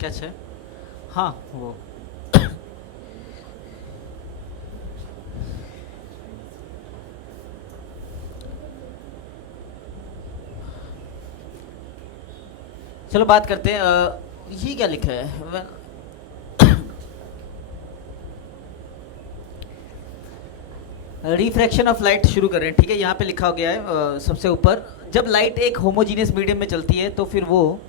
क्या है? हाँ वो चलो बात करते हैं। ये क्या लिखा है? रिफ्रैक्शन ऑफ लाइट शुरू कर रहे हैं, ठीक है। यहाँ पे लिखा हो गया है सबसे ऊपर, जब लाइट एक होमोजीनियस मीडियम में चलती है तो फिर वो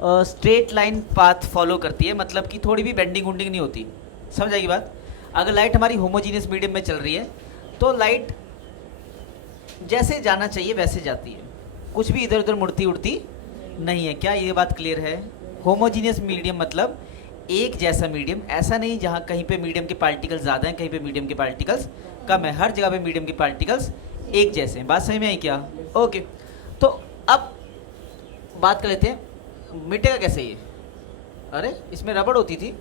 स्ट्रेट लाइन पाथ फॉलो करती है, मतलब कि थोड़ी भी बेंडिंग वुंडिंग नहीं होती। समझ आएगी बात? अगर लाइट हमारी होमोजीनियस मीडियम में चल रही है तो लाइट जैसे जाना चाहिए वैसे जाती है, कुछ भी इधर उधर मुड़ती उड़ती नहीं है। क्या ये बात क्लियर है? होमोजीनियस मीडियम मतलब एक जैसा मीडियम, ऐसा नहीं जहाँ कहीं पे मीडियम के पार्टिकल्स ज़्यादा हैं, कहीं पे मीडियम के पार्टिकल्स कम है। हर जगह पे मीडियम के पार्टिकल्स एक जैसे हैं। बात समझ में आई क्या? ओके, तो अब बात कर लेते हैं मिटेगा कैसे ये। अरे इसमें रबड़ होती थी,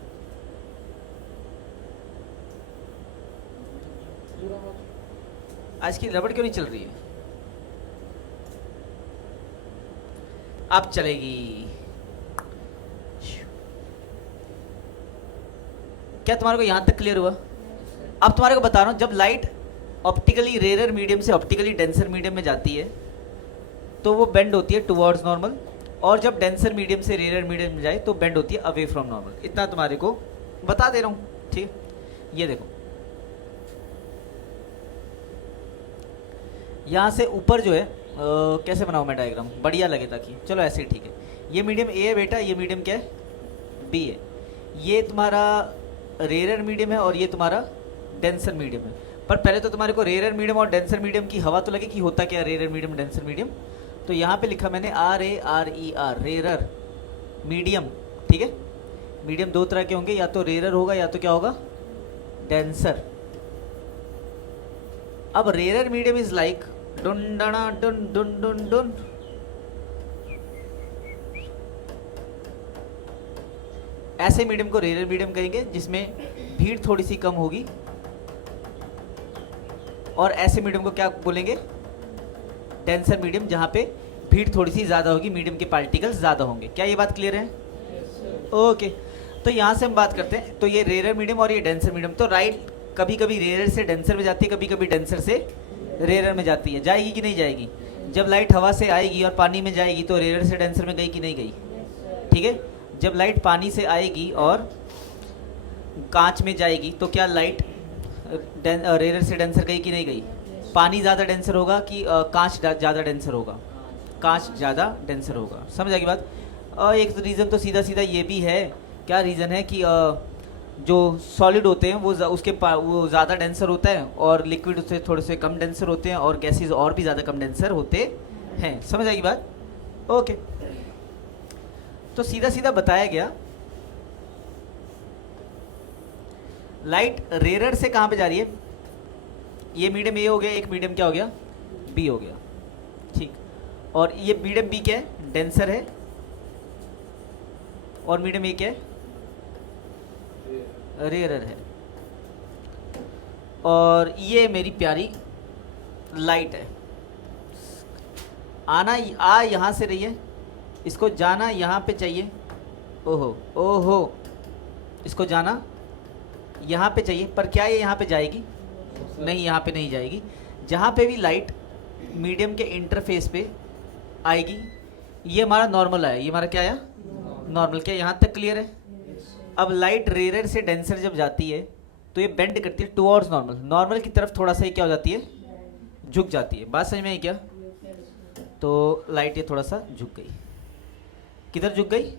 आज की रबड़ क्यों नहीं चल रही है? अब चलेगी। क्या तुम्हारे को यहां तक क्लियर हुआ? अब तुम्हारे को बता रहा हूं, जब लाइट ऑप्टिकली रेयर मीडियम से ऑप्टिकली डेंसर मीडियम में जाती है तो वो बेंड होती है टुवर्ड्स नॉर्मल, और जब डेंसर मीडियम से रेयर मीडियम में जाए तो बेंड होती है अवे फ्रॉम नॉर्मल। इतना तुम्हारे को बता दे रहा हूं, ठीक है। ये देखो, यहाँ से ऊपर जो है कैसे बनाऊँ मैं डायग्राम बढ़िया लगे ताकि, चलो ऐसे ही ठीक है। ये मीडियम ए है बेटा, ये मीडियम क्या है? बी है। ये तुम्हारा रेयर मीडियम है और ये तुम्हारा डेंसर मीडियम है। पर पहले तो तुम्हारे को रेयर मीडियम और डेंसर मीडियम की हवा तो लगे कि होता क्या रेयर मीडियम डेंसर मीडियम। तो यहाँ पे लिखा मैंने RARER, रेयर मीडियम, ठीक है। मीडियम दो तरह के होंगे, या तो रेयर होगा या तो क्या होगा, डेंसर। अब rare medium is like Doon डना Doon Doon Doon Doon, ऐसे मीडियम को रेयर मीडियम कहेंगे जिसमें भीड़ थोड़ी सी कम होगी, और ऐसे मीडियम को क्या बोलेंगे, डेंसर मीडियम, जहां पे भीड़ थोड़ी सी ज़्यादा होगी, मीडियम के पार्टिकल्स ज़्यादा होंगे। क्या ये बात क्लियर है? ओके, तो यहाँ से हम बात करते हैं। तो ये रेयर मीडियम और ये डेंसर मीडियम, तो राइट कभी कभी रेयर से डेंसर में जाती है, कभी कभी डेंसर से रेयर में जाती है। जाएगी कि नहीं जाएगी? जब लाइट हवा से आएगी और पानी में जाएगी तो रेयर से डेंसर में गई कि नहीं गई? ठीक है। जब लाइट पानी से आएगी और कांच में जाएगी तो क्या लाइट रेयर से डेंसर गई कि नहीं गई? पानी ज़्यादा डेंसर होगा कि कांच ज़्यादा डेंसर होगा? कांच ज़्यादा डेंसर होगा। समझ आएगी बात? एक रीज़न तो सीधा सीधा ये भी है। क्या रीज़न है कि जो सॉलिड होते हैं वो वो ज़्यादा डेंसर होता है, और लिक्विड उससे थोड़े से कम डेंसर होते हैं, और गैसेस और भी ज़्यादा कम डेंसर होते हैं। समझ आएगी बात? ओके, तो सीधा सीधा बताया गया, लाइट रेयर से कहाँ पे जा रही है? ये मीडियम ए हो गया, एक मीडियम क्या हो गया, बी हो गया, ठीक। और ये मीडियम बी क्या है? डेंसर है। और मीडियम ए क्या है? रेयर है। और ये मेरी प्यारी लाइट है। आना आ यहाँ से रही है, इसको जाना यहाँ पे चाहिए। ओहो ओहो, इसको जाना यहाँ पे चाहिए, पर क्या ये यहाँ पे जाएगी? नहीं, यहाँ पे नहीं जाएगी। जहाँ पे भी लाइट मीडियम के इंटरफेस पे आएगी, ये हमारा नॉर्मल है। ये हमारा क्या आया? नॉर्मल। क्या यहाँ तक क्लियर है? अब लाइट रेयर से डेंसर जब जाती है तो ये बेंड करती है टुवर्ड्स नॉर्मल, नॉर्मल की तरफ थोड़ा सा ही क्या हो जाती है, झुक जाती है। बात समझ में आई क्या? तो लाइट ये थोड़ा सा झुक गई। किधर झुक गई?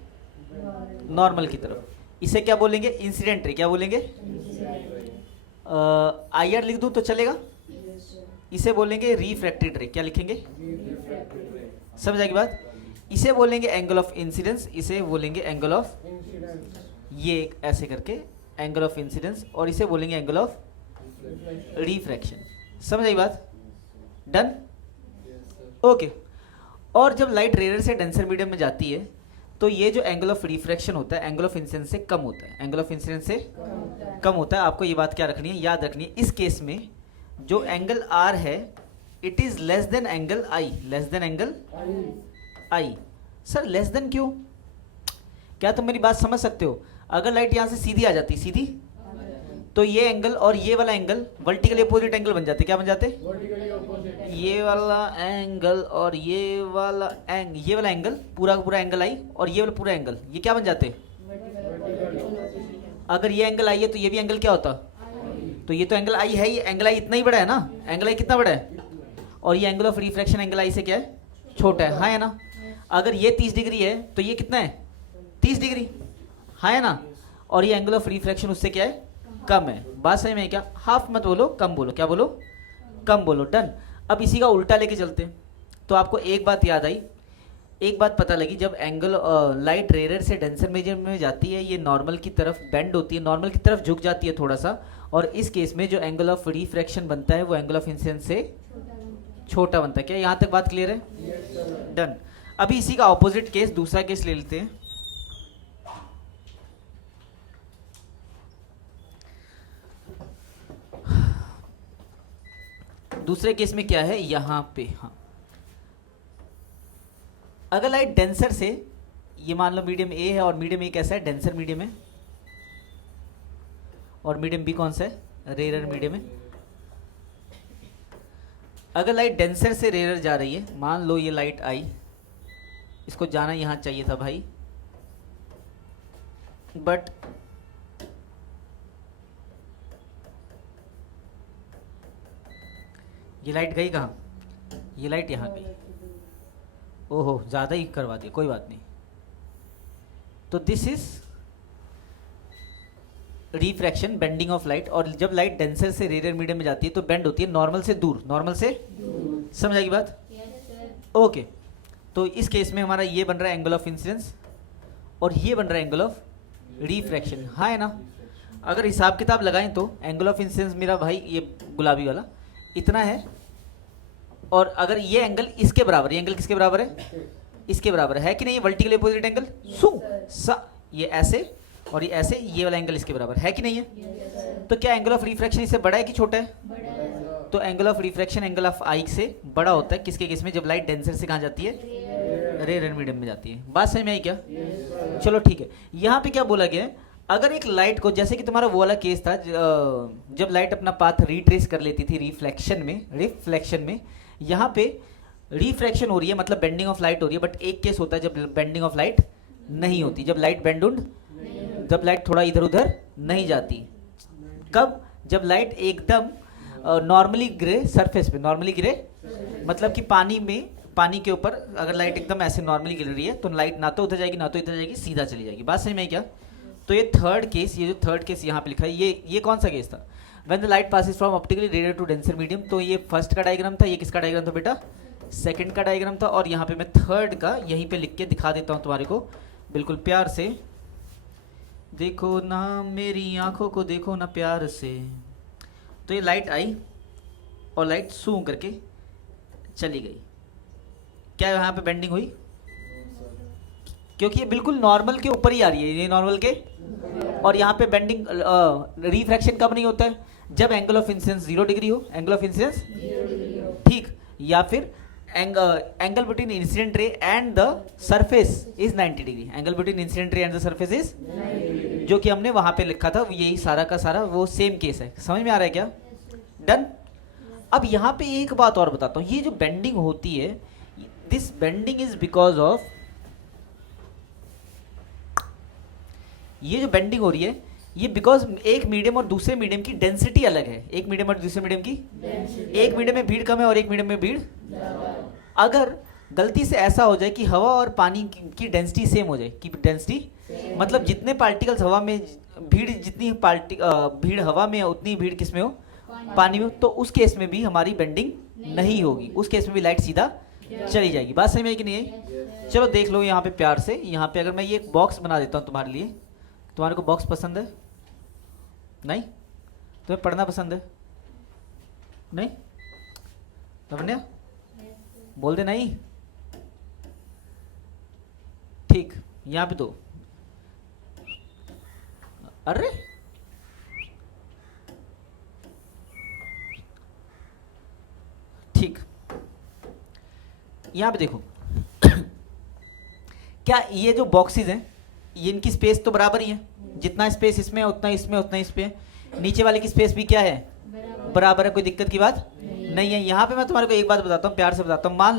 नॉर्मल की तरफ। इसे क्या बोलेंगे? Incident ray. क्या बोलेंगे? IR लिख दूं तो चलेगा? इसे बोलेंगे रिफ्रैक्टेड रे। क्या लिखेंगे? समझ आएगी बात? इसे बोलेंगे एंगल ऑफ इंसिडेंस, इसे बोलेंगे एंगल ऑफ, ये ऐसे करके एंगल ऑफ इंसिडेंस, और इसे बोलेंगे एंगल ऑफ रिफ्रैक्शन। समझ आई बात? डन? ओके। और जब लाइट रेयर से डेंसर मीडियम में जाती है तो ये जो एंगल ऑफ रिफ्रैक्शन होता है एंगल ऑफ इंसिडेंस से कम होता है। एंगल ऑफ इंसिडेंस से कम होता है। आपको ये बात क्या रखनी है, याद रखनी है। इस केस में जो एंगल R है it is less than angle I, less than angle I। Sir less than क्यों? क्या तुम मेरी बात समझ सकते हो? अगर लाइट यहाँ से सीधी आ जाती, सीधी, तो ये एंगल और ये वाला एंगल वर्टिकली अपोजिट एंगल बन जाते। क्या बन जाते? ये वाला एंगल और ये वाला एंगल पूरा का पूरा एंगल आई, और ये वाला पूरा एंगल, ये क्या बन जाते? अगर ये एंगल आई है तो ये भी एंगल क्या होता? तो ये तो एंगल आई है, ये एंगल आई इतना ही बड़ा है ना, एंगल आई कितना बड़ा है, और ये एंगल ऑफ रिफ्रैक्शन एंगल आई से क्या है? छोटा है, हाँ है ना। अगर ये 30 डिग्री है तो ये कितना है? 30 डिग्री, हाँ है ना। और ये एंगल ऑफ रिफ्रैक्शन उससे क्या है? कम है। बात सही में है क्या? हाफ मत बोलो, कम बोलो। क्या बोलो? कम बोलो। डन। अब इसी का उल्टा लेके चलते हैं। तो आपको एक बात याद आई, एक बात पता लगी, जब एंगल लाइट रेयर से डेंसर मीडियम में जाती है, ये नॉर्मल की तरफ बेंड होती है, नॉर्मल की तरफ झुक जाती है थोड़ा सा, और इस केस में जो एंगल ऑफ रिफ्रैक्शन बनता है वो एंगल ऑफ इंसिडेंस से छोटा बनता है। क्या यहाँ तक बात क्लियर है? डन। अभी इसी का ऑपोजिट केस, दूसरा केस ले लेते हैं। दूसरे केस में क्या है यहाँ पे, हाँ, अगर लाइट डेंसर से, ये मान लो मीडियम ए है, और मीडियम ए कैसा है? डेंसर मीडियम है, और मीडियम बी कौन सा है? रेयर मीडियम है। अगर लाइट डेंसर से रेयर जा रही है, मान लो ये लाइट आई, इसको जाना यहाँ चाहिए था भाई, बट ये लाइट गई कहाँ? ये लाइट यहाँ गई। ओहो, ज़्यादा ही करवा दिया, कोई बात नहीं। तो this is refraction, bending of light. और जब लाइट डेंसर से रेयर मीडियम में जाती है तो बेंड होती है नॉर्मल से दूर, नॉर्मल से समझ आएगी बात? ओके। तो इस केस में हमारा ये बन रहा है एंगल ऑफ इंसिडेंस, और ये बन रहा है एंगल ऑफ रिफ्रैक्शन, हाँ है ना। अगर हिसाब किताब लगाएं तो एंगल ऑफ इंसिडेंस मेरा भाई ये गुलाबी वाला इतना है, और अगर ये एंगल इसके बराबर, ये एंगल किसके बराबर है? इसके बराबर है कि नहीं? वर्टिकल अपोजिट एंगल ये ऐसे और ये ऐसे, ये वाला एंगल इसके बराबर है कि नहीं है? तो क्या एंगल ऑफ रिफ्रैक्शन इससे बड़ा है कि छोटा है? तो angle of refraction angle of I से बड़ा होता है किसके केस में? जब लाइट डेंसर से कहाँ जाती है? रेयर मीडियम में जाती है। बात समझ में आई क्या? चलो ठीक है। यहाँ पे क्या बोला गया है, अगर एक लाइट को, जैसे कि तुम्हारा वो वाला केस था जब लाइट अपना पाथ रिट्रेस कर लेती थी रिफ्लेक्शन में, यहाँ पे रिफ्रैक्शन हो रही है, मतलब बेंडिंग ऑफ लाइट हो रही है, बट एक केस होता है जब बेंडिंग ऑफ लाइट नहीं होती, जब लाइट जब लाइट थोड़ा इधर उधर नहीं जाती। कब? जब लाइट एकदम नॉर्मली गिरे सरफेस पे, नॉर्मली गिरे मतलब कि पानी के ऊपर अगर लाइट एकदम ऐसे नॉर्मली गिर रही है तो लाइट ना तो उधर जाएगी ना तो इधर जाएगी, सीधा चली जाएगी। बात सही में क्या? तो ये थर्ड केस, ये जो थर्ड केस यहाँ पे लिखा है, ये कौन सा केस था? When the light passes from optically रेडियर टू डेंसर मीडियम। तो ये फर्स्ट का डायग्राम था, ये किसका डायग्राम था बेटा? सेकंड का डायग्राम था। और यहाँ पे मैं थर्ड का यहीं पे लिख के दिखा देता हूँ तुम्हारे को, बिल्कुल प्यार से। देखो ना मेरी आंखों को, देखो ना प्यार से। तो ये लाइट आई और लाइट सूं करके चली गई। क्या यहाँ पे बेंडिंग हुई? क्योंकि ये बिल्कुल नॉर्मल के ऊपर ही आ रही है, ये नॉर्मल के, और यहाँ पे बेंडिंग रिफ्रैक्शन कब नहीं होता है? जब एंगल ऑफ इंसिडेंस 0 डिग्री हो, एंगल ऑफ इंसिडेंस ठीक, या फिर angle between incident ray and the surface is 90 degree. Angle between incident ray and the surface is, जो कि हमने वहां पे लिखा था, यही सारा का सारा वो सेम केस है। समझ में आ रहा है क्या? डन। अब यहाँ पे एक बात और बताता हूँ, ये जो बेंडिंग होती है, this bending is because of, ये जो बेंडिंग हो रही है ये बिकॉज एक मीडियम और दूसरे मीडियम की डेंसिटी अलग है। एक मीडियम और दूसरे मीडियम की, एक मीडियम में भीड़ कम है और एक मीडियम में भीड़। अगर गलती से ऐसा हो जाए कि हवा और पानी की डेंसिटी सेम हो जाए, कि डेंसिटी मतलब जितने पार्टिकल्स हवा में, भीड़ जितनी भीड़ हवा में है उतनी भीड़ किस में हो? पानी में। तो उस केस में भी हमारी बेंडिंग नहीं होगी, उस केस में भी लाइट सीधा चली जाएगी। बात सही में है कि नहीं है? चलो देख लो यहाँ पे प्यार से। यहाँ पे अगर मैं ये एक बॉक्स बना देता हूँ तुम्हारे लिए, तुम्हारे को बॉक्स पसंद है? नहीं? तुम्हें पढ़ना पसंद है? नहीं? लवन्या बोल दे नहीं। ठीक, यहाँ पे दो। अरे ठीक, यहाँ पे देखो क्या ये जो बॉक्सेस हैं, ये इनकी स्पेस तो बराबर ही है, जितना स्पेस इसमें है उतना इसमें उतना इसमें है। नीचे वाले की स्पेस भी क्या है, बराबर है, कोई दिक्कत की बात नहीं है। यहाँ पे मैं तुम्हारे को एक बात बताता हूँ, प्यार से बताता हूँ। मान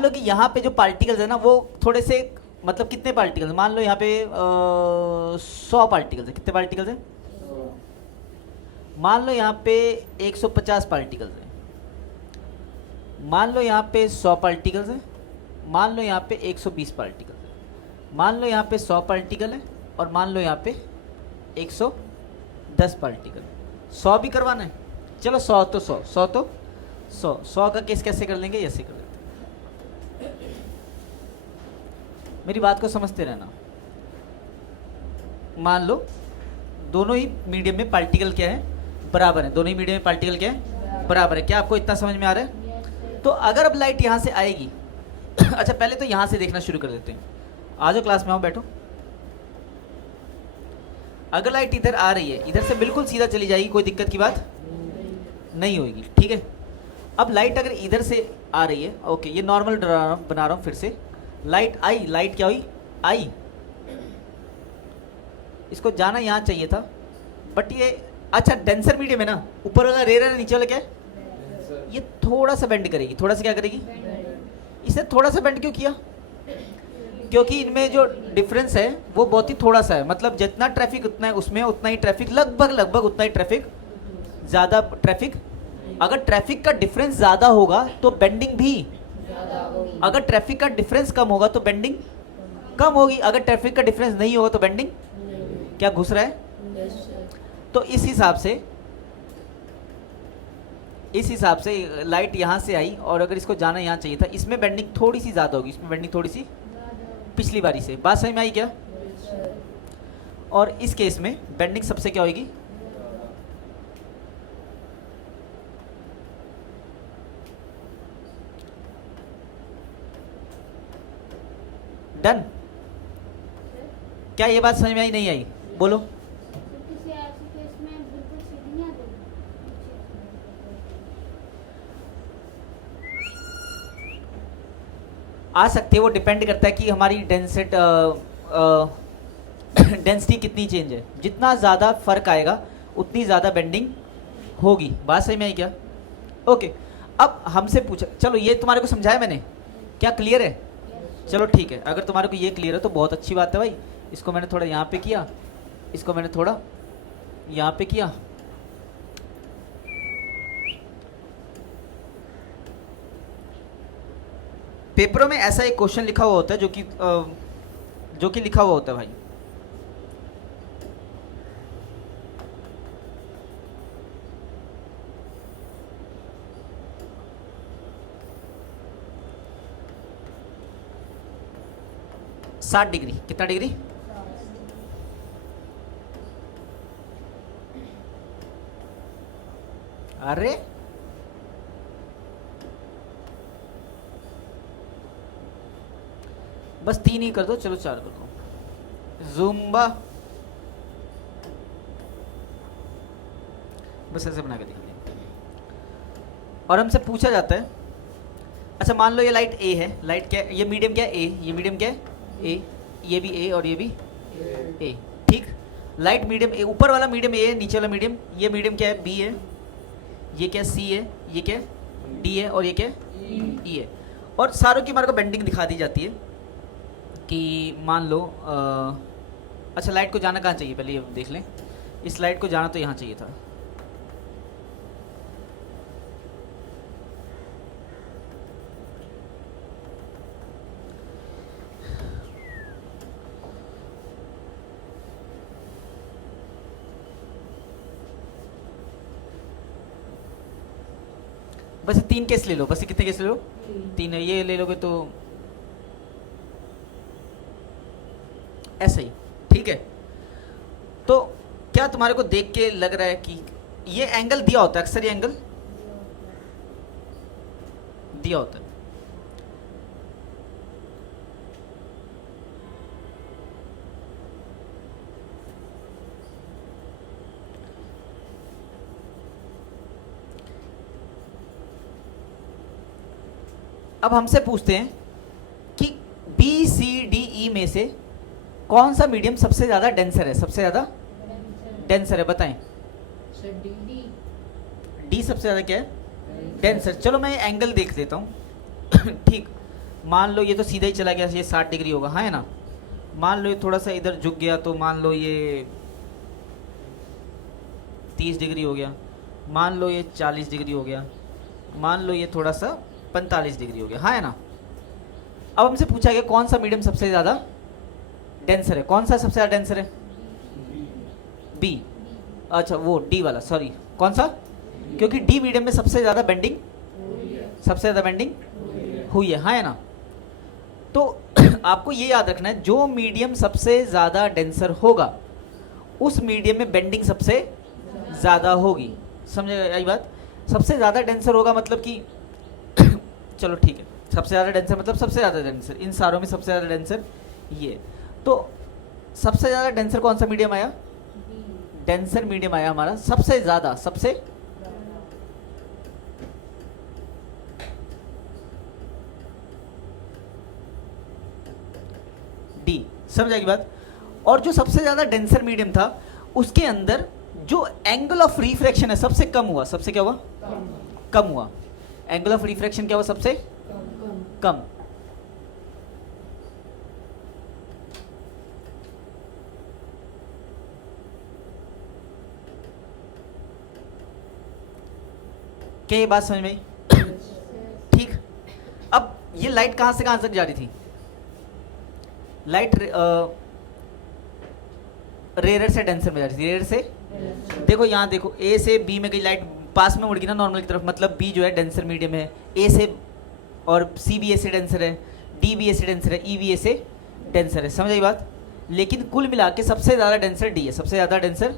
लो कि यहाँ पे जो पार्टिकल्स है ना वो थोड़े से, मतलब कितने पार्टिकल्स, मान लो यहाँ पे 100 पार्टिकल्स है। कितने पार्टिकल्स है? मान लो यहाँ पे 150 पार्टिकल्स है, मान लो यहाँ पे 100 पार्टिकल्स है, मान लो यहाँ पे 120 पार्टिकल्स है, मान लो यहाँ पे 100 पार्टिकल है, और मान लो यहाँ पे 110 पार्टिकल। 100 भी करवाना है, चलो 100 तो 100, 100 तो 100, 100 का केस कैसे कर लेंगे, ऐसे कर लेते हैं। मेरी बात को समझते रहना। मान लो दोनों ही मीडियम में पार्टिकल क्या है, बराबर है। दोनों ही मीडियम में पार्टिकल क्या है, बराबर है। क्या आपको इतना समझ में आ रहा है? तो अगर अब लाइट यहाँ से आएगी अच्छा पहले तो यहाँ से देखना शुरू कर देते हैं। आ जाओ क्लास में, आओ बैठो। अगर लाइट इधर आ रही है, इधर से बिल्कुल सीधा चली जाएगी, कोई दिक्कत की बात नहीं होगी, ठीक है। अब लाइट अगर इधर से आ रही है, ओके, ये नॉर्मल बना रहा हूँ फिर से। लाइट आई, लाइट क्या हुई, आई। इसको जाना यहाँ चाहिए था, बट ये अच्छा डेंसर मीडियम है ना, ऊपर वाला रेयर है, नीचे वाला क्या है, ये थोड़ा सा बेंड करेगी। थोड़ा सा क्या करेगी, इसे थोड़ा सा बेंड क्यों किया, क्योंकि इनमें जो डिफरेंस है वो बहुत ही थोड़ा सा है। मतलब जितना ट्रैफिक उतना है उसमें उतना ही ट्रैफिक, लगभग उतना ही ट्रैफिक, ज़्यादा ट्रैफिक। अगर ट्रैफिक का डिफरेंस ज़्यादा होगा तो बेंडिंग भी, अगर ट्रैफिक का डिफरेंस कम होगा तो बेंडिंग कम होगी। अगर ट्रैफिक का डिफरेंस नहीं होगा तो बेंडिंग, क्या घुस रहा है? तो इस हिसाब से लाइट यहाँ से आई, और अगर इसको जाना यहाँ चाहिए था, इसमें बेंडिंग थोड़ी सी ज़्यादा होगी, इसमें बेंडिंग थोड़ी सी पिछली बारी से। बात समझ में आई क्या? और इस केस में बेंडिंग सबसे क्या होगी, डन। क्या ये बात समझ में आई, नहीं आई? बोलो। आ सकती है, वो डिपेंड करता है कि हमारी डेंसिटी कितनी चेंज है। जितना ज़्यादा फर्क आएगा उतनी ज़्यादा बेंडिंग होगी। बात सही में आई क्या? ओके। अब हमसे पूछा, चलो ये तुम्हारे को समझाया मैंने, क्या क्लियर है? चलो ठीक है, अगर तुम्हारे को ये क्लियर है तो बहुत अच्छी बात है भाई। इसको मैंने थोड़ा यहाँ पे किया, इसको मैंने थोड़ा यहाँ पे किया। पेपरों में ऐसा एक क्वेश्चन लिखा हुआ होता है जो कि लिखा हुआ होता है भाई, साठ डिग्री। कितना डिग्री? अरे बस 3 ही कर दो, चलो 4 कर दो। जुम्बा बस ऐसे बना के देखेंगे। और हमसे पूछा जाता है, अच्छा मान लो ये लाइट ए है, लाइट क्या, ये मीडियम क्या है, ए, ये मीडियम क्या है, ए, ये भी ए और ये भी ए, ठीक। लाइट मीडियम ए, ऊपर वाला मीडियम ए है, नीचे वाला मीडियम, ये मीडियम क्या है, बी है, ये क्या सी है, ये क्या डी है, और ये क्या ई है। और सारों की हमारे को बेंडिंग दिखा दी जाती है कि मान लो अच्छा लाइट को जाना कहाँ चाहिए, पहले ये देख लें। इस लाइट को जाना तो यहाँ चाहिए था, बस 3 केस ले लो, बस कितने केस ले लो, 3 है, ये ले लोगे तो ऐसा ही, ठीक है। तो क्या तुम्हारे को देख के लग रहा है कि ये एंगल दिया होता है, अक्सर ये एंगल दिया होता है, अब हमसे पूछते हैं कि बी सी डी ई में से कौन सा मीडियम सबसे ज़्यादा डेंसर है, सबसे ज़्यादा डेंसर है, बताएं। डी सबसे ज़्यादा क्या है, डेंसर। चलो मैं एंगल देख देता हूँ ठीक, मान लो ये तो सीधा ही चला गया, ये 60 डिग्री होगा, हाँ है ना। मान लो ये थोड़ा सा इधर झुक गया तो मान लो ये 30 डिग्री हो गया, मान लो ये 40 डिग्री हो गया, मान लो ये थोड़ा सा 45 डिग्री हो गया, हाँ है ना। अब हमसे पूछा गया कौन सा मीडियम सबसे ज़्यादा डेंसर है, कौन सा सबसे ज़्यादा डेंसर है, बी। अच्छा वो डी वाला, सॉरी कौन सा, क्योंकि डी मीडियम में सबसे ज़्यादा बेंडिंग, सबसे ज़्यादा बेंडिंग हुई है, हाँ है ना। तो आपको ये याद रखना है, जो मीडियम सबसे ज़्यादा डेंसर होगा उस मीडियम में बेंडिंग सबसे ज़्यादा होगी, समझे यही बात। सबसे ज़्यादा डेंसर होगा मतलब कि चलो ठीक है, सबसे ज़्यादा डेंसर मतलब सबसे ज़्यादा डेंसर, इन सारों में सबसे ज़्यादा डेंसर ये। तो सबसे ज़्यादा डेंसर कौन सा मीडियम आया, डेंसर मीडियम आया हमारा सबसे ज़्यादा, सबसे डी, समझ आएगी बात। और जो सबसे ज़्यादा डेंसर मीडियम था उसके अंदर जो एंगल ऑफ रिफ्रैक्शन है सबसे कम हुआ, सबसे क्या हुआ, कम हुआ। एंगल ऑफ रिफ्रैक्शन क्या हुआ, सबसे कम। क्या ये बात समझ में आई? ठीक। अब ये लाइट कहां से कहां तक जा रही थी, लाइट रेयर से डेंसर में जा रही थी, रेयर से, देखो यहाँ देखो, ए से बी में गई लाइट, पास में मुड़ गई ना नॉर्मल की तरफ, मतलब बी जो है डेंसर मीडियम है, ए से, और सी भी ए से डेंसर है, डी भी ए से डेंसर है, ई भी ए से डेंसर है, समझ आई बात। लेकिन कुल मिला के सबसे ज़्यादा डेंसर डी है, सबसे ज़्यादा डेंसर।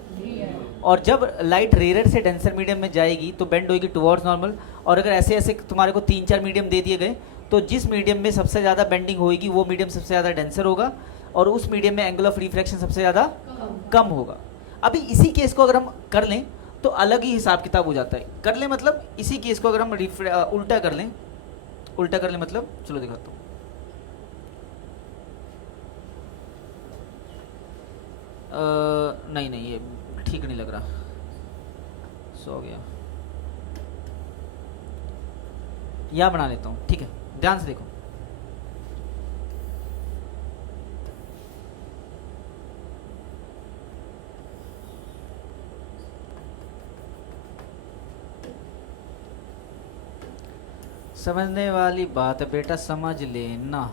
और जब लाइट रेयर से डेंसर मीडियम में जाएगी तो बेंड होगी टुवर्ड्स नॉर्मल। और अगर ऐसे ऐसे तुम्हारे को 3-4 मीडियम दे दिए गए तो जिस मीडियम में सबसे ज़्यादा बेंडिंग होगी वो मीडियम सबसे ज़्यादा डेंसर होगा, और उस मीडियम में एंगल ऑफ रिफ्रैक्शन सबसे ज़्यादा कम होगा। अभी इसी केस को अगर हम कर लें तो अलग ही हिसाब किताब हो जाता है। कर लें मतलब इसी केस को अगर हम उल्टा कर लें, उल्टा कर लें मतलब, चलो दिखाता हूँ। नहीं नहीं ये ठीक नहीं लग रहा, सो गया, यह बना लेता हूँ, ठीक है, ध्यान से देखो। समझने वाली बात है बेटा, समझ लेना।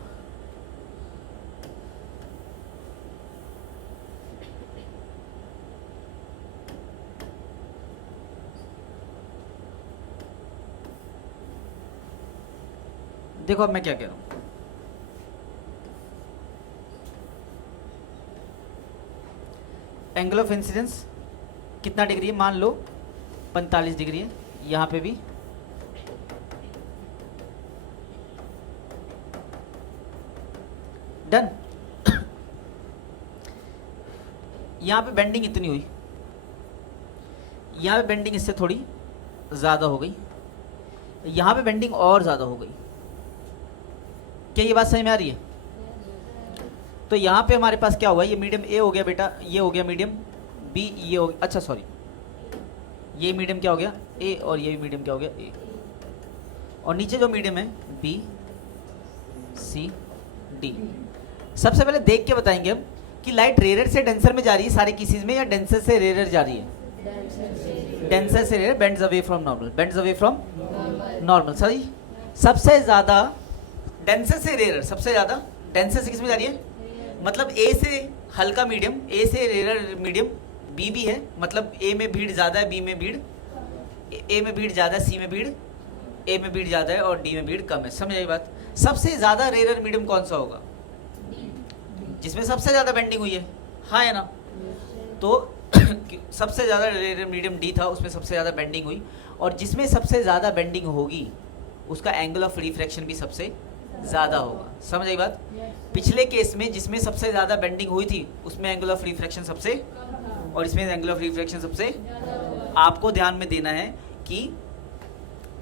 देखो अब मैं क्या कह रहा हूं, एंगल ऑफ इंसिडेंस कितना डिग्री है, मान लो 45 डिग्री है, यहां पे भी डन। यहां पे बेंडिंग इतनी हुई, यहां पे बेंडिंग इससे थोड़ी ज्यादा हो गई, यहां पे बेंडिंग और ज्यादा हो गई। क्या ये बात समझ में आ रही है? तो यहाँ पे हमारे पास क्या हुआ, ये मीडियम ए हो गया बेटा, ये हो गया मीडियम बी, ये हो गया, अच्छा सॉरी, ये मीडियम क्या हो गया ए, और ये मीडियम क्या हो गया ए, और नीचे जो मीडियम है बी सी डी। सबसे पहले देख के बताएंगे हम कि लाइट रेयर से डेंसर में जा रही है सारे केसेस में, या डेंसर से रेयर जा रही है, डेंसर से rarer, bends away from normal, bends away from normal. सही, सबसे ज्यादा डेंसर से रेयर, सबसे ज्यादा डेंसर से किस में जा रही है, मतलब ए से हल्का मीडियम, ए से रेयर मीडियम, बी भी है, मतलब ए में भीड़ ज़्यादा है, बी में भीड़, ए में भीड़ ज़्यादा है, सी में भीड़, ए में भीड़ ज़्यादा है, और डी में भीड़ कम है। समझ आई बात। सबसे ज़्यादा रेयर मीडियम कौन सा होगा, जिसमें सबसे ज़्यादा बेंडिंग हुई है, हाँ है ना। तो सबसे ज़्यादा रेयर मीडियम डी था, उसमें सबसे ज़्यादा बेंडिंग हुई, और जिसमें सबसे ज़्यादा बेंडिंग होगी उसका एंगल ऑफ रिफ्रैक्शन भी सबसे ज़्यादा होगा। समझ आई बात। पिछले केस में जिसमें सबसे ज़्यादा बेंडिंग हुई थी उसमें एंगल ऑफ रिफ्रैक्शन सबसे, और इसमें एंगल ऑफ रिफ्रैक्शन सबसे। आपको ध्यान में देना है कि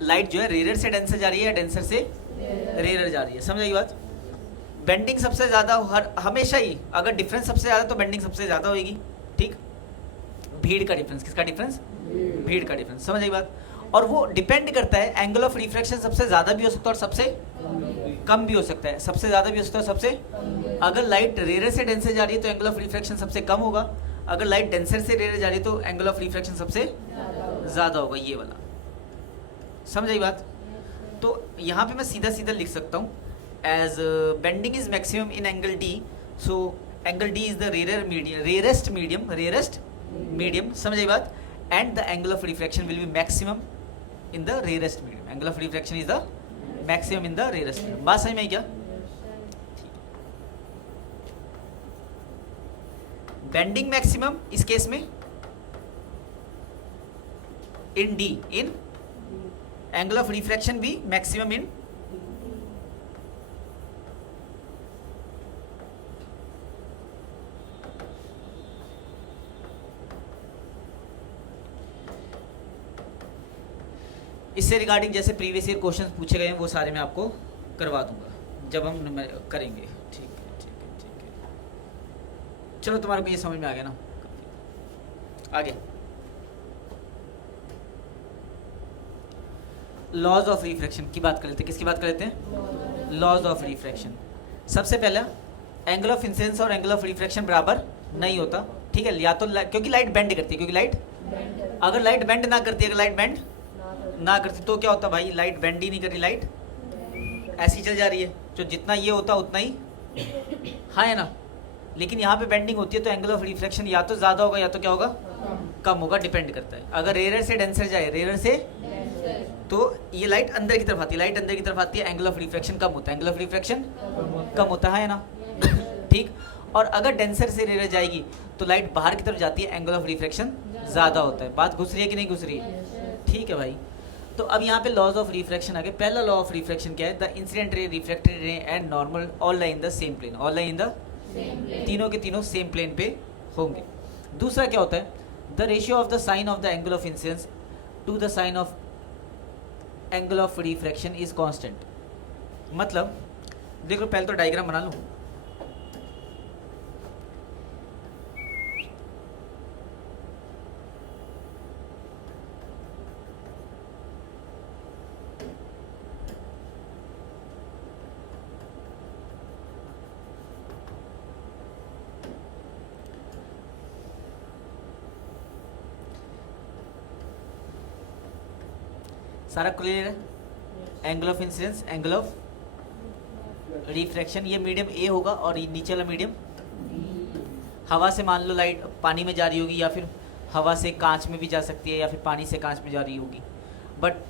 लाइट जो है रेयर से डेंसर जा रही है या डेंसर से रेयर जा रही है, समझ आई बात। बेंडिंग सबसे ज़्यादा हमेशा ही, अगर डिफरेंस सबसे ज़्यादा तो बेंडिंग सबसे ज़्यादा होगी, ठीक। भीड़ का डिफरेंस, किसका डिफरेंस, भीड़ का डिफरेंस, समझ आई बात। और वो डिपेंड करता है, एंगल ऑफ रिफ्रैक्शन सबसे ज़्यादा भी हो सकता है और सबसे कम भी हो सकता है, सबसे ज़्यादा भी हो सकता है सबसे। अगर लाइट रेयर से डेंसर जा रही है तो एंगल ऑफ रिफ्रैक्शन सबसे कम होगा, अगर लाइट डेंसर से रेयर जा रही है तो एंगल ऑफ रिफ्रैक्शन सबसे ज़्यादा होगा, ये वाला, समझ आई बात। तो यहाँ पे मैं सीधा सीधा लिख सकता हूँ, as bending is maximum in angle D, so angle D is the rarest medium, समझ आई बात। And the angle of refraction will be maximum in the rarest medium, angle of refraction is the maximum in the rarest medium. बात समझ में आई क्या? Bending maximum इस case में इन डी, इन एंगल ऑफ रिफ्रैक्शन भी मैक्सिमम इन इससे रिगार्डिंग जैसे प्रीवियस ईयर क्वेश्चंस पूछे गए हैं वो सारे मैं आपको करवा दूंगा जब हम करेंगे, ठीक है। चलो तुम्हारे को ये समझ में आ गया ना। आगे लॉज ऑफ रिफ्रैक्शन की बात कर लेते हैं, किसकी बात कर लेते हैं, लॉज ऑफ रिफ्रैक्शन। सबसे पहला एंगल ऑफ इंसिडेंस और एंगल ऑफ रिफ्रैक्शन बराबर नहीं होता, ठीक है, या तो क्योंकि लाइट बेंड करती है, क्योंकि लाइट अगर लाइट बेंड ना करती, अगर लाइट बेंड ना करती तो क्या होता भाई, लाइट बेंड ही नहीं कर रही, लाइट ऐसी चल जा रही है, जो जितना ये होता उतना ही, हाँ है ना। लेकिन यहाँ पे बेंडिंग होती है तो एंगल ऑफ रिफ्रैक्शन या तो ज़्यादा होगा या तो क्या होगा, कम होगा, डिपेंड करता है। अगर रेयर से डेंसर जाए, रेयर से तो ये लाइट अंदर की तरफ आती है, लाइट अंदर की तरफ आती है, एंगल ऑफ रिफ्रैक्शन कम होता है, एंगल ऑफ रिफ्रैक्शन कम होता है ना, ठीक। और अगर डेंसर से रेयर जाएगी तो लाइट बाहर की तरफ जाती है, एंगल ऑफ रिफ्रैक्शन ज़्यादा होता है। बात घुस रही है कि नहीं घुस रही है, ठीक है भाई। तो अब यहाँ पे लॉज ऑफ रिफ्रैक्शन आ गए। पहला लॉ ऑफ रिफ्रैक्शन क्या है, the incident ray, reflected ray and normal all line in the same plane, all line in the तीनों के तीनों सेम प्लेन पे होंगे। दूसरा क्या होता है, the ratio of the sine of the angle of incidence to the sine of angle of refraction is constant. मतलब देखो पहले तो डायग्राम बना लूँ, सारा क्लियर है। Angle of incidence, angle of refraction, ये मीडियम ए होगा और ये नीचे वाला मीडियम, हवा से मान लो लाइट पानी में जा रही होगी, या फिर हवा से कांच में भी जा सकती है, या फिर पानी से कांच में जा रही होगी, बट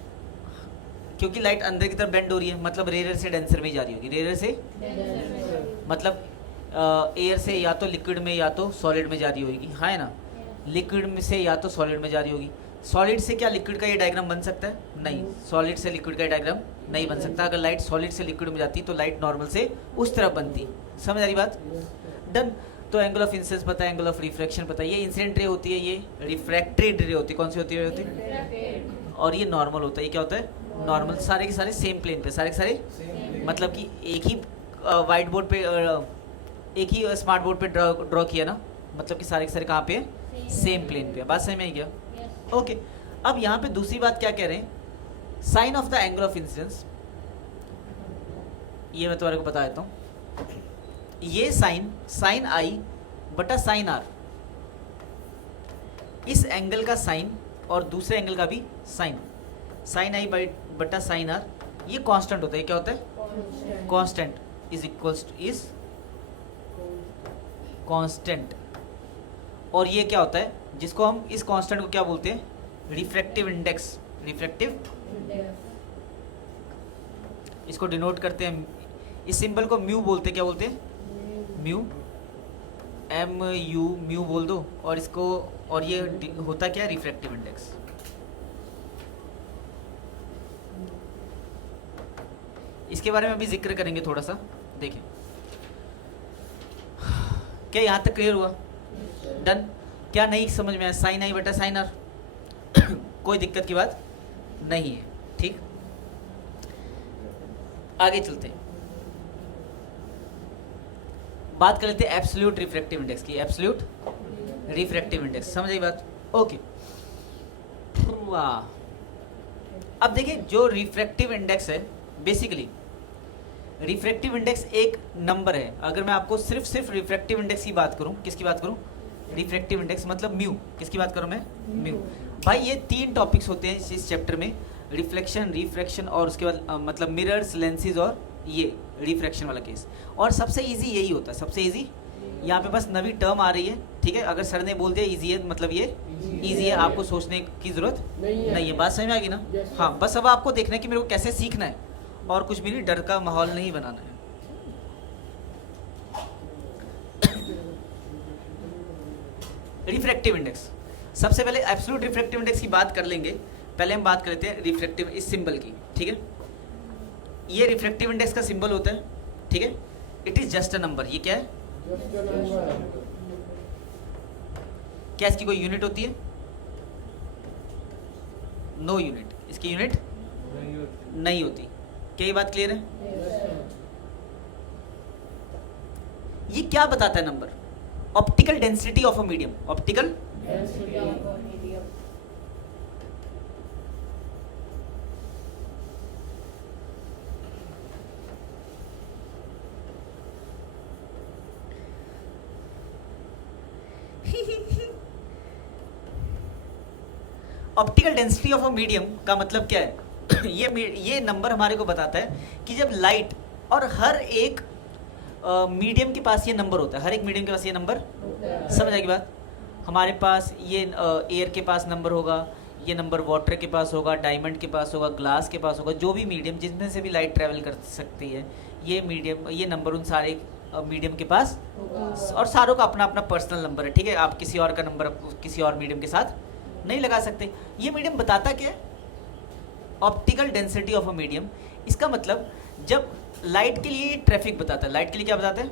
क्योंकि लाइट अंदर की तरफ बेंड हो रही है, मतलब रेयर से डेंसर में जा रही होगी, रेयर से मतलब एयर से या तो लिक्विड में या तो सॉलिड में जा रही होगी, हाँ है ना, लिक्विड में से या तो सॉलिड में जा रही होगी। सॉलिड से क्या लिक्विड का ये डायग्राम बन सकता है, नहीं, सॉलिड से लिक्विड का डायग्राम नहीं बन सकता। अगर लाइट सॉलिड से लिक्विड में जाती तो लाइट नॉर्मल से उस तरफ बनती, समझ आ रही बात, डन। तो एंगल ऑफ इंसिडेंस पता है, एंगल ऑफ रिफ्रैक्शन पता है, ये इंसिडेंट रे होती है, ये रिफ्रैक्टेड रे होती है, कौन सी होती है, और ये नॉर्मल होता है, ये क्या होता है, नॉर्मल। सारे के सारे सेम प्लेन पे, सारे के सारे मतलब कि एक ही वाइट बोर्ड पे, एक ही स्मार्ट बोर्ड पे ड्रॉ किया ना, मतलब कि सारे के सारे कहाँ पे, सेम प्लेन पे। बात समझ में आई क्या, ओके। अब यहाँ पे दूसरी बात क्या कह रहे हैं, sine of the angle of incidence, ये मैं तुम्हारे को बता देता हूँ। ये साइन आई बटा साइन आर, इस एंगल का साइन और दूसरे एंगल का भी साइन आई बटा साइन आर, ये कांस्टेंट होता है। क्या होता है, constant is equals two is constant. और ये क्या होता है, जिसको हम इस कांस्टेंट को क्या बोलते हैं, रिफ्रैक्टिव इंडेक्स, रिफ्रैक्टिव, इसको डिनोट करते हैं, इस सिंबल को म्यू बोलते हैं, क्या बोलते हैं, म्यू, एम यू, म्यू बोल दो। और इसको, और ये होता क्या है, रिफ्रैक्टिव इंडेक्स। इसके बारे में अभी जिक्र करेंगे थोड़ा सा, देखें। क्या यहाँ तक क्लियर हुआ, डन। क्या नहीं समझ में आया, साइन आई बटा साइन आर, कोई दिक्कत की बात नहीं है, ठीक। आगे चलते हैं, बात कर लेते हैं एब्सोल्यूट रिफ्रैक्टिव इंडेक्स की। एब्सोल्यूट रिफ्रैक्टिव इंडेक्स, समझ आई बात? ओके। वाह, अब देखिए जो रिफ्रैक्टिव इंडेक्स है, बेसिकली रिफ्रैक्टिव इंडेक्स एक नंबर है। अगर मैं आपको सिर्फ रिफ्रैक्टिव इंडेक्स की बात करूं, किसकी बात करूं? रिफ्रैक्टिव इंडेक्स मतलब म्यू। किसकी बात करूं मैं? म्यू। भाई ये 3 टॉपिक्स होते हैं इस चैप्टर में, रिफ्लेक्शन, रिफ्रैक्शन और उसके बाद मतलब मिरर्स, लेंसेज और ये रिफ्रैक्शन वाला केस। और सबसे इजी यही होता है, सबसे इजी। यहाँ पे बस नवी टर्म आ रही है, ठीक है। अगर सर ने बोल दिया इजी है मतलब ये इजी है, आपको सोचने की जरूरत नहीं है। बात समझ में आ गई ना? हाँ, बस अब आपको देखना है कि मेरे को कैसे सीखना है, और कुछ भी नहीं, डर का माहौल नहीं बनाना है। रिफ्रैक्टिव इंडेक्स, सबसे पहले एब्सोल्यूट रिफ्रैक्टिव इंडेक्स की बात कर लेंगे। पहले हम बात कर लेते हैं रिफ्रैक्टिव इस सिंबल की, ठीक है। ये रिफ्रैक्टिव इंडेक्स का सिंबल होता है, ठीक है। It is just a number. ये क्या है? क्या इसकी कोई यूनिट होती है? नो यूनिट, इसकी यूनिट नहीं होती। क्या ये बात क्लियर है? ये क्या बताता है number? Optical density of a medium. Optical optical density of a medium का मतलब क्या है? ये नंबर हमारे को बताता है कि जब लाइट, और हर एक मीडियम के पास ये नंबर होता है, हर एक मीडियम के पास ये नंबर, समझ आएगी बात? हमारे पास ये एयर के पास नंबर होगा, ये नंबर वाटर के पास होगा, डायमंड के पास होगा, ग्लास के पास होगा, जो भी मीडियम जिसमें से भी लाइट ट्रेवल कर सकती है, ये मीडियम, ये नंबर उन सारे मीडियम के पास, और सारों का अपना अपना पर्सनल नंबर है, ठीक है। आप किसी और का नंबर किसी और मीडियम के साथ नहीं लगा सकते। ये मीडियम बताता क्या है? Optical density of a medium. इसका मतलब जब लाइट के लिए ट्रैफिक बताता है, लाइट के लिए क्या बताता है?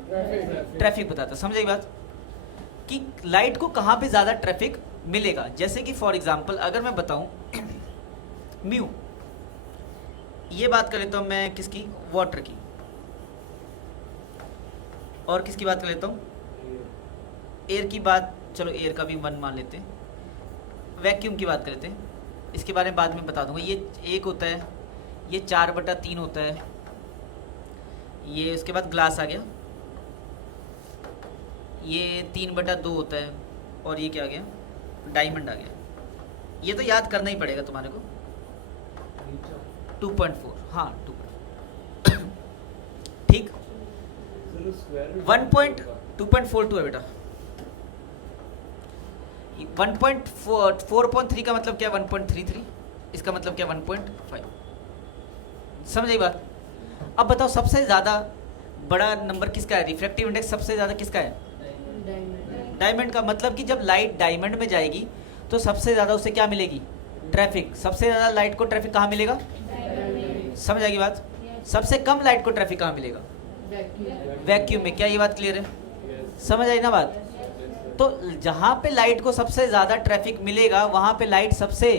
ट्रैफिक बताता है। समझ आई बात? कि लाइट को कहाँ पे ज़्यादा ट्रैफिक मिलेगा। जैसे कि फॉर एग्जांपल अगर मैं बताऊं म्यू, ये बात कर लेता हूं मैं किसकी? वाटर की। और किसकी बात कर लेता हूं? एयर की बात, चलो एयर का भी 1 मान लेते हैं। वैक्यूम की बात कर लेते हैं, इसके बारे में बाद में बता दूंगा। ये 1 होता है, ये 4/3 होता है, ये उसके बाद ग्लास आ गया, ये 3/2 होता है, और ये क्या आ गया? डायमंड आ गया। ये तो याद करना ही पड़ेगा तुम्हारे को। 2.4, हाँ 2. ठीक, 2.42 है बेटा। 4.3 का मतलब क्या? 1.33। इसका मतलब क्या? 1.5। समझ आई बात? अब बताओ सबसे ज़्यादा बड़ा नंबर किसका है? रिफ्रैक्टिव इंडेक्स सबसे ज़्यादा किसका है? डायमंड का। मतलब कि जब लाइट डायमंड में जाएगी तो सबसे ज़्यादा उसे क्या मिलेगी? ट्रैफिक। सबसे ज़्यादा लाइट को ट्रैफिक कहाँ मिलेगा? समझ आएगी बात? सबसे कम लाइट को ट्रैफिक कहाँ मिलेगा? वैक्यूम में। क्या ये बात क्लियर है? समझ आई ना बात? तो जहाँ पे लाइट को सबसे ज़्यादा ट्रैफिक मिलेगा वहाँ पे लाइट सबसे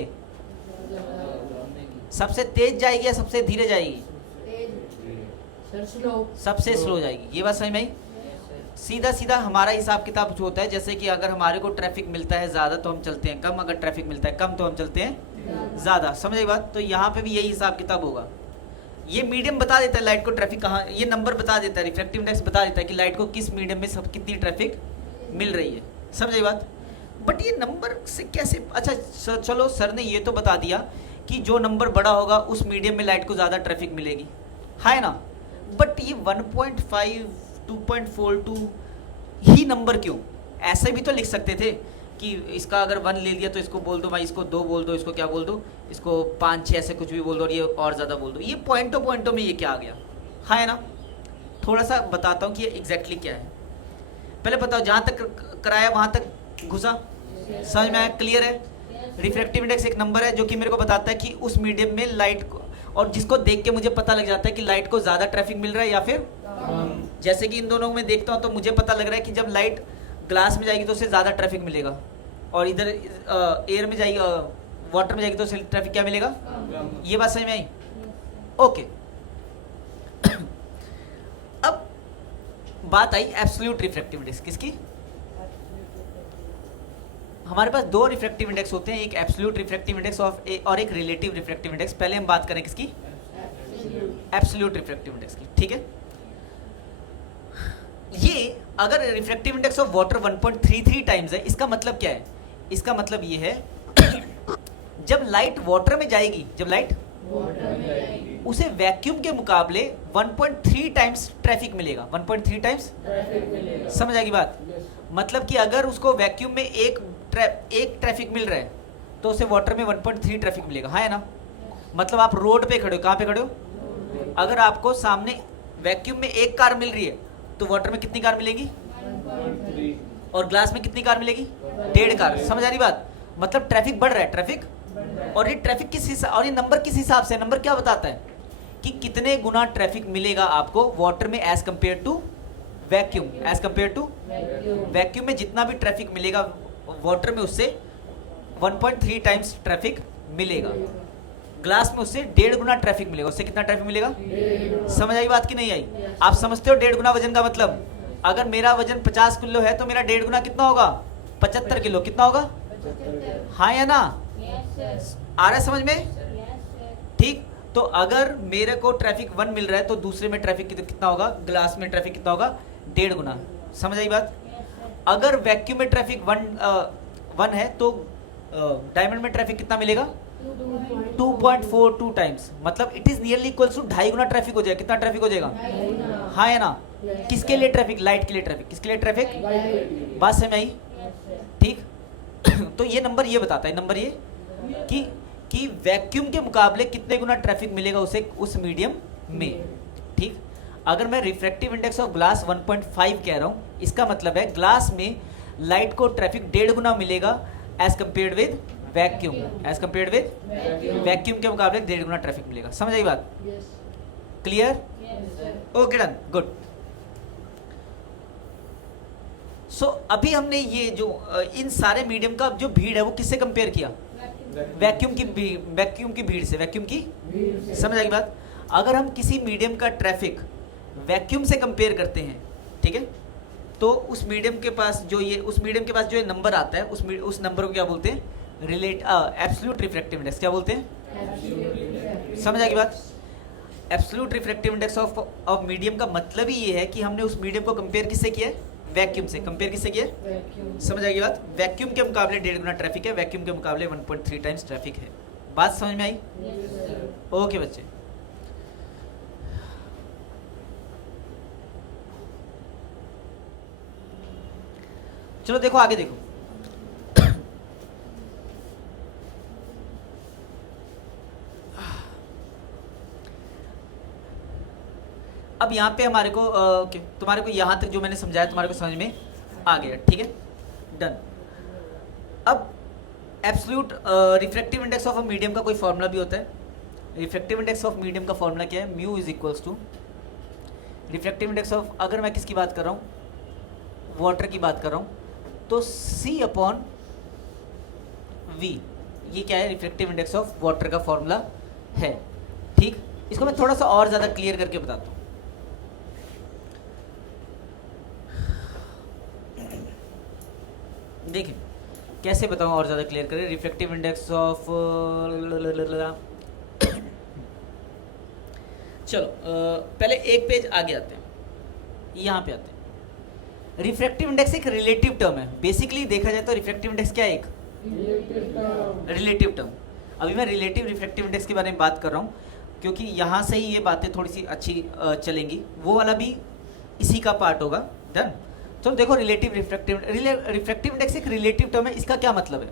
तेज जाएगी या सबसे धीरे जाएगी? सबसे स्लो जाएगी। ये बात समझ में आई? सीधा सीधा हमारा हिसाब किताब जो होता है, जैसे कि अगर हमारे को ट्रैफिक मिलता है ज़्यादा तो हम चलते हैं कम, अगर ट्रैफिक मिलता है कम तो हम चलते हैं ज़्यादा। समझ आई बात? तो यहाँ पे भी यही हिसाब किताब होगा। ये मीडियम बता देता है लाइट को ट्रैफिक कहाँ, ये नंबर बता देता है, रिफ्रैक्टिव इंडेक्स बता देता है कि लाइट को किस मीडियम में सब कितनी ट्रैफिक मिल रही है। समझ आई बात? बट ये नंबर से कैसे? अच्छा चलो, सर ने ये तो बता दिया कि जो नंबर बड़ा होगा उस मीडियम में लाइट को ज़्यादा ट्रैफिक मिलेगी, है ना। बट ये 1.5, 2.42 ही नंबर क्यों? ऐसे भी तो लिख सकते थे कि इसका अगर 1 ले लिया तो इसको बोल दो भाई, इसको 2 बोल दो, इसको क्या बोल दो, इसको 5, 6 ऐसे कुछ भी बोल दो, और ये और ज़्यादा बोल दो। ये पॉइंटों में ये क्या आ गया, है ना। थोड़ा सा बताता हूँ कि ये एग्जैक्टली क्या है। पहले बताओ, जहाँ तक कराया वहाँ तक घुसा? समझ में आया? क्लियर है? रिफ्रैक्टिव इंडेक्स एक नंबर है जो कि मेरे को बताता है कि उस मीडियम में लाइट को, और जिसको देख के मुझे पता लग जाता है कि लाइट को ज़्यादा ट्रैफिक मिल रहा है या फिर जैसे कि इन दोनों में देखता हूँ तो मुझे पता लग रहा है कि जब लाइट ग्लास में जाएगी तो उससे ज़्यादा ट्रैफिक मिलेगा, और इधर एयर में जाएगी, वाटर में जाएगी तो उससे ट्रैफिक क्या मिलेगा? ये बात समझ में आई? ओके। बात आई एब्सोल्यूट रिफ्रैक्टिव इंडेक्स किसकी? हमारे पास दो रिफ्रैक्टिव इंडेक्स होते हैं, एक एब्सोल्यूट रिफ्रैक्टिव इंडेक्स और एक रिलेटिव रिफ्रैक्टिव इंडेक्स। पहले हम बात करें किसकी? एब्सोल्यूट रिफ्रैक्टिव इंडेक्स की, ठीक है। ये अगर refractive index of water 1.33 times है, इसका मतलब क्या है? इसका मतलब ये है जब लाइट वाटर में जाएगी, जब लाइट उसे वैक्यूम के मुकाबले 1.3 टाइम्स ट्रैफिक मिलेगा। 1.3 टाइम्स समझ आएगी बात? मतलब कि अगर उसको वैक्यूम में एक ट्रैफिक मिल रहा है तो उसे वाटर में 1.3 ट्रैफिक मिलेगा, हाँ है ना? मतलब आप रोड पे खड़े हो, कहाँ पे खड़े हो? अगर आपको सामने वैक्यूम में एक कार मिल रही है तो वाटर में कितनी कार मिलेगी? 1.3। और ग्लास में कितनी कार मिलेगी? 1.5 कार। समझ आ रही बात? मतलब ट्रैफिक बढ़ रहा है, ट्रैफिक। और ये ट्रैफिक किस हिसाब, और ये नंबर किस हिसाब से? नंबर क्या बताता है कि कितने गुना ट्रैफिक मिलेगा आपको वाटर में as compare to vacuum. As compare to vacuum में जितना भी ट्रैफिक मिलेगा वाटर में उससे 1.3 टाइम्स ट्रैफिक मिलेगा। ग्लास में उससे 1.5 गुना ट्रैफिक मिलेगा। उससे कितना ट्रैफिक मिलेगा? समझ आई बात कि नहीं आई? आप समझते हो 1.5 गुना वजन का मतलब? अगर मेरा वजन 50 किलो है तो मेरा 1.5 गुना कितना होगा? 75 किलो। कितना होगा? हाँ या ना? आ रहा है समझ में? ठीक। तो अगर मेरे को ट्रैफिक 1 मिल रहा है तो दूसरे में ट्रैफिक कितना होगा? ग्लास में ट्रैफिक कितना होगा? 1.5 गुना। समझ आई बात? अगर वैक्यूम में ट्रैफिक 1 है तो डायमंड में ट्रैफिक कितना मिलेगा? 2.42 टाइम्स। मतलब it is nearly equals to 2.5 गुना ट्रैफिक हो जाएगा। कितना ट्रैफिक हो जाएगा? हाँ है ना? किसके लिए ट्रैफिक? लाइट के लिए ट्रैफिक। किसके लिए ट्रैफिक? बात समझ आई? ठीक। तो ये नंबर ये बताता है, नंबर ये कि वैक्यूम के मुकाबले कितने गुना ट्रैफिक मिलेगा उसे उस मीडियम में। ठीक। अगर मैं रिफ्रैक्टिव इंडेक्स ऑफ ग्लास 1.5 कह रहा हूँ, इसका मतलब है ग्लास में लाइट को ट्रैफिक 1.5 गुना मिलेगा as compared with vacuum. As compared with vacuum के मुकाबले 1.5 गुना ट्रैफिक मिलेगा। समझ आई बात? Clear? Okay done, good. So अभी हमने ये जो इन सारे मीडियम का जो भीड़ है वो किससे कंपेयर किया? वैक्यूम की भीड़ से। वैक्यूम की समझ आई बात? अगर हम किसी मीडियम का ट्रैफिक वैक्यूम से कंपेयर करते हैं, ठीक है, तो उस मीडियम के पास जो ये नंबर आता है उस नंबर को क्या बोलते हैं? Absolute refractive index. क्या बोलते हैं? समझ आएगी बात? Absolute refractive index of medium का मतलब ही ये है कि हमने उस मीडियम को कंपेयर किससे किया है? वैक्यूम से। कंपेयर किससे किया? समझ आएगी बात? वैक्यूम के मुकाबले 1.5 गुना ट्रैफिक है, वैक्यूम के मुकाबले 1.3 टाइम्स ट्रैफिक है। बात समझ में आई? ओके बच्चे। चलो देखो आगे देखो। अब यहाँ पे हमारे को तुम्हारे को यहाँ तक जो मैंने समझाया तुम्हारे को समझ में आ गया, ठीक है, डन। अब absolute refractive index of a medium का कोई फॉर्मूला भी होता है। रिफ्रैक्टिव इंडेक्स ऑफ मीडियम का फॉर्मूला क्या है? Mu is equals to refractive index of, अगर मैं किसकी बात कर रहा हूँ? वाटर की बात कर रहा हूँ, तो C अपॉन V। ये क्या है? रिफ्रैक्टिव इंडेक्स ऑफ वाटर का फॉर्मूला है। ठीक। इसको मैं थोड़ा सा और ज़्यादा क्लियर करके बताता हूँ। देखिए कैसे बताऊँ और ज़्यादा क्लियर करें। रिफ्रैक्टिव इंडेक्स ऑफ चलो पहले एक पेज आगे आते हैं, यहाँ पे आते हैं। रिफ्रैक्टिव इंडेक्स एक रिलेटिव टर्म है। बेसिकली देखा जाए तो रिफ्रैक्टिव इंडेक्स क्या है? एक रिलेटिव टर्म। अभी मैं रिलेटिव रिफ्रैक्टिव इंडेक्स के बारे में बात कर रहा हूँ क्योंकि यहाँ से ही ये बातें थोड़ी सी अच्छी चलेंगी। वो वाला भी इसी का पार्ट होगा। डन। तो देखो रिलेटिव रिफ्रैक्टिव इंडेक्स एक रिलेटिव टर्म है। इसका क्या मतलब है?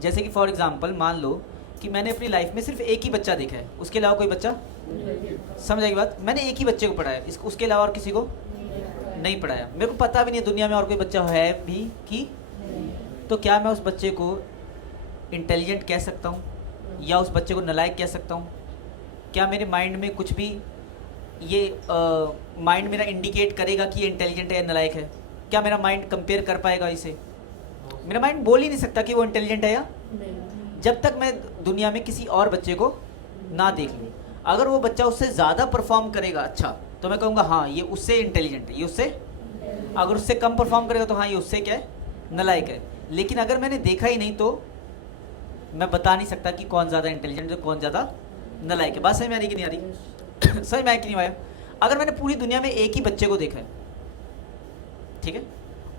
जैसे कि फॉर एग्जांपल मान लो कि मैंने अपनी लाइफ में सिर्फ एक ही बच्चा देखा है, उसके अलावा कोई बच्चा, समझ आएगी बात? मैंने एक ही बच्चे को पढ़ाया, उसके अलावा और किसी को नहीं पढ़ाया। मेरे को पता भी नहीं है दुनिया में और कोई बच्चा है भी कि, तो क्या मैं उस बच्चे को इंटेलिजेंट कह सकता हूँ या उस बच्चे को नालायक कह सकता हूँ? क्या मेरे माइंड में कुछ भी ये माइंड मेरा इंडिकेट करेगा कि ये इंटेलिजेंट है या नालायक है? क्या मेरा माइंड कंपेयर कर पाएगा इसे? मेरा माइंड बोल ही नहीं सकता कि वो इंटेलिजेंट है या, जब तक मैं दुनिया में किसी और बच्चे को ना देख लूँ। अगर वो बच्चा उससे ज़्यादा परफॉर्म करेगा अच्छा, तो मैं कहूँगा हाँ ये उससे इंटेलिजेंट है, ये उससे, अगर उससे कम परफॉर्म करेगा तो हाँ ये उससे क्या है, नालायक है। लेकिन अगर मैंने देखा ही नहीं तो मैं बता नहीं सकता कि कौन ज़्यादा इंटेलिजेंट है कौन ज़्यादा नालायक है। बात समझ में आ रही कि नहीं आ रही? समझ में आया कि नहीं आया? अगर मैंने पूरी दुनिया में एक ही बच्चे को देखा है, ठीक है,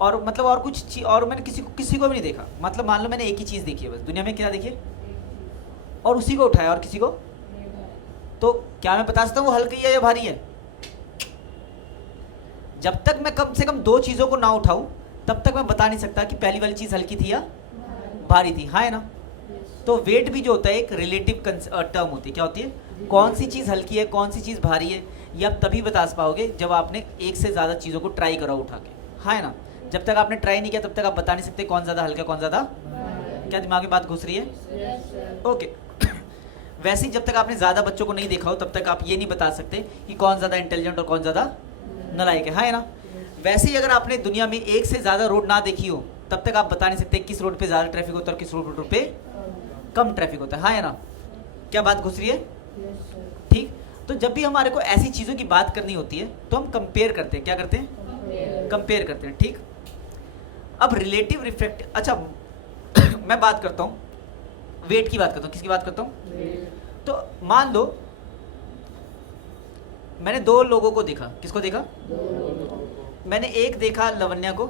और मतलब और कुछ और मैंने किसी को भी नहीं देखा, मतलब मान लो मैंने एक ही चीज़ देखी है बस दुनिया में, क्या देखी है, और उसी को उठाया और किसी को, तो क्या मैं बता सकता हूँ वो हल्की है या भारी है? जब तक मैं कम से कम दो चीज़ों को ना उठाऊं तब तक मैं बता नहीं सकता कि पहली वाली चीज़ हल्की थी या भारी थी, हाँ है ना? तो वेट भी जो होता है एक रिलेटिव टर्म होती है, क्या होती है, कौन सी चीज़ हल्की है कौन सी चीज़ भारी है, ये आप तभी बता पाओगे जब आपने एक से ज़्यादा चीज़ों को ट्राई करा उठा के, हाँ है ना? जब तक आपने ट्राई नहीं किया तब तक आप बता नहीं सकते कौन ज़्यादा हल्का कौन ज़्यादा, क्या दिमाग में बात घुस रही है? ओके। वैसे ही जब तक आपने ज़्यादा बच्चों को नहीं देखा हो तब तक आप ये नहीं बता सकते कि कौन ज़्यादा इंटेलिजेंट और कौन ज़्यादा नालायक है, हाँ है ना? वैसे ही अगर आपने दुनिया में एक से ज़्यादा रोड ना देखी हो तब तक आप बता नहीं सकते किस रोड पे ज़्यादा ट्रैफिक होता है और किस रोड पे कम ट्रैफिक होता है, हाँ है ना? क्या बात घुस रही है? ठीक। तो जब भी हमारे को ऐसी चीज़ों की बात करनी होती है तो हम कंपेयर करते हैं, क्या करते हैं, कंपेयर करते हैं, ठीक। अब रिलेटिव रिफ्रैक्ट, अच्छा मैं बात करता हूँ वेट की बात करता हूँ, किसकी बात करता हूँ? तो मान लो मैंने दो लोगों को देखा, किसको देखा? मैंने एक देखा लवन्या को,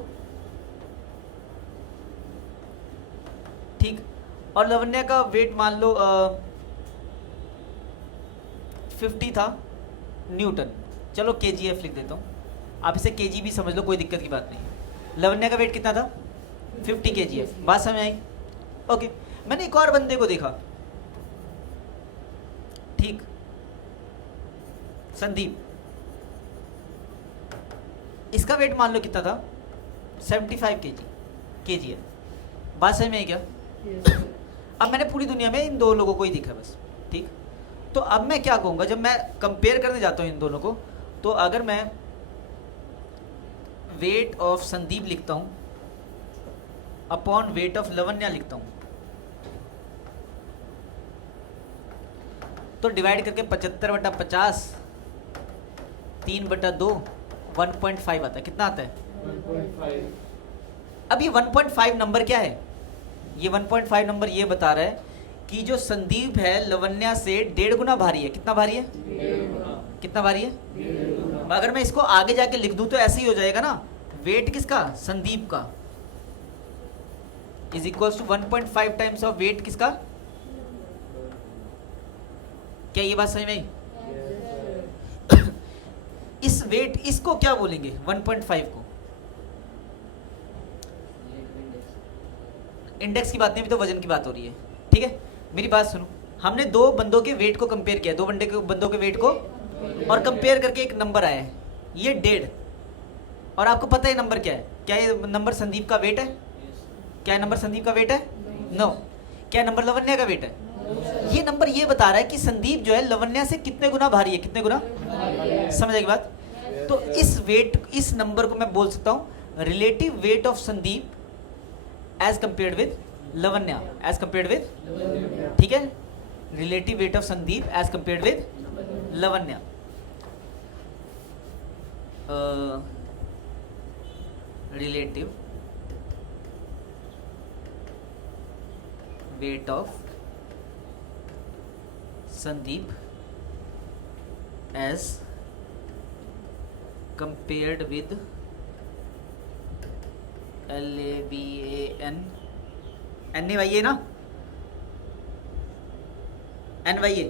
ठीक, और लवन्या का वेट मान लो 50 था न्यूटन, चलो KGF लिख देता हूँ, आप इसे KG भी समझ लो, कोई दिक्कत की बात नहीं। लवन्या का वेट कितना था? 50 KGF, बात समझ आई? ओके। मैंने एक और बंदे को देखा, ठीक, संदीप, इसका वेट मान लो कितना था? 75 KGF, बात समझ में आई क्या? अब मैंने पूरी दुनिया में इन दो लोगों को ही देखा बस, ठीक। तो अब मैं क्या कहूँगा जब मैं कंपेयर करने जाता हूँ इन दोनों को, तो अगर मैं वेट ऑफ संदीप लिखता हूँ अपॉन वेट ऑफ लवन्या लिखता हूँ, तो डिवाइड करके 75/50 3/2 1.5 आता है, कितना आता है? 1.5। अब ये 1.5 नंबर क्या है? ये 1.5 नंबर ये बता रहा है कि जो संदीप है लवन्या से 1.5 गुना भारी है। कितना भारी है? 1.5 गुना। कितना भारी है? 1.5 गुना। अगर मैं इसको आगे जाके लिख दूं तो ऐसे ही हो जाएगा ना, वेट किसका? संदीप का is equals to 1.5 times of weight किसका? क्या ये बात सही में? इस वेट, इसको क्या बोलेंगे? 1.5 को इंडेक्स की बात नहीं, अभी तो वजन की बात हो रही है, ठीक है। मेरी बात सुनो, हमने दो बंदों के वेट को कंपेयर किया, दो बंदों के वेट को, और कंपेयर करके एक नंबर आया है, ये 1.5, और आपको पता है नंबर क्या है? क्या ये नंबर संदीप का वेट है? क्या नंबर संदीप का वेट है? नो। क्या नंबर लवन्या का वेट है? ये नंबर ये बता रहा है कि संदीप जो है लवन्या से कितने गुना भारी है, कितने गुना, समझ आएगी बात? तो इस वेट, इस नंबर को मैं बोल सकता हूँ relative weight of Sandeep as compared with Lavanya, as compared with, ठीक है, relative weight of Sandeep as compared with Lavanya. Relative weight of Sandeep as compared with LAVAN NAYA ना, NYA,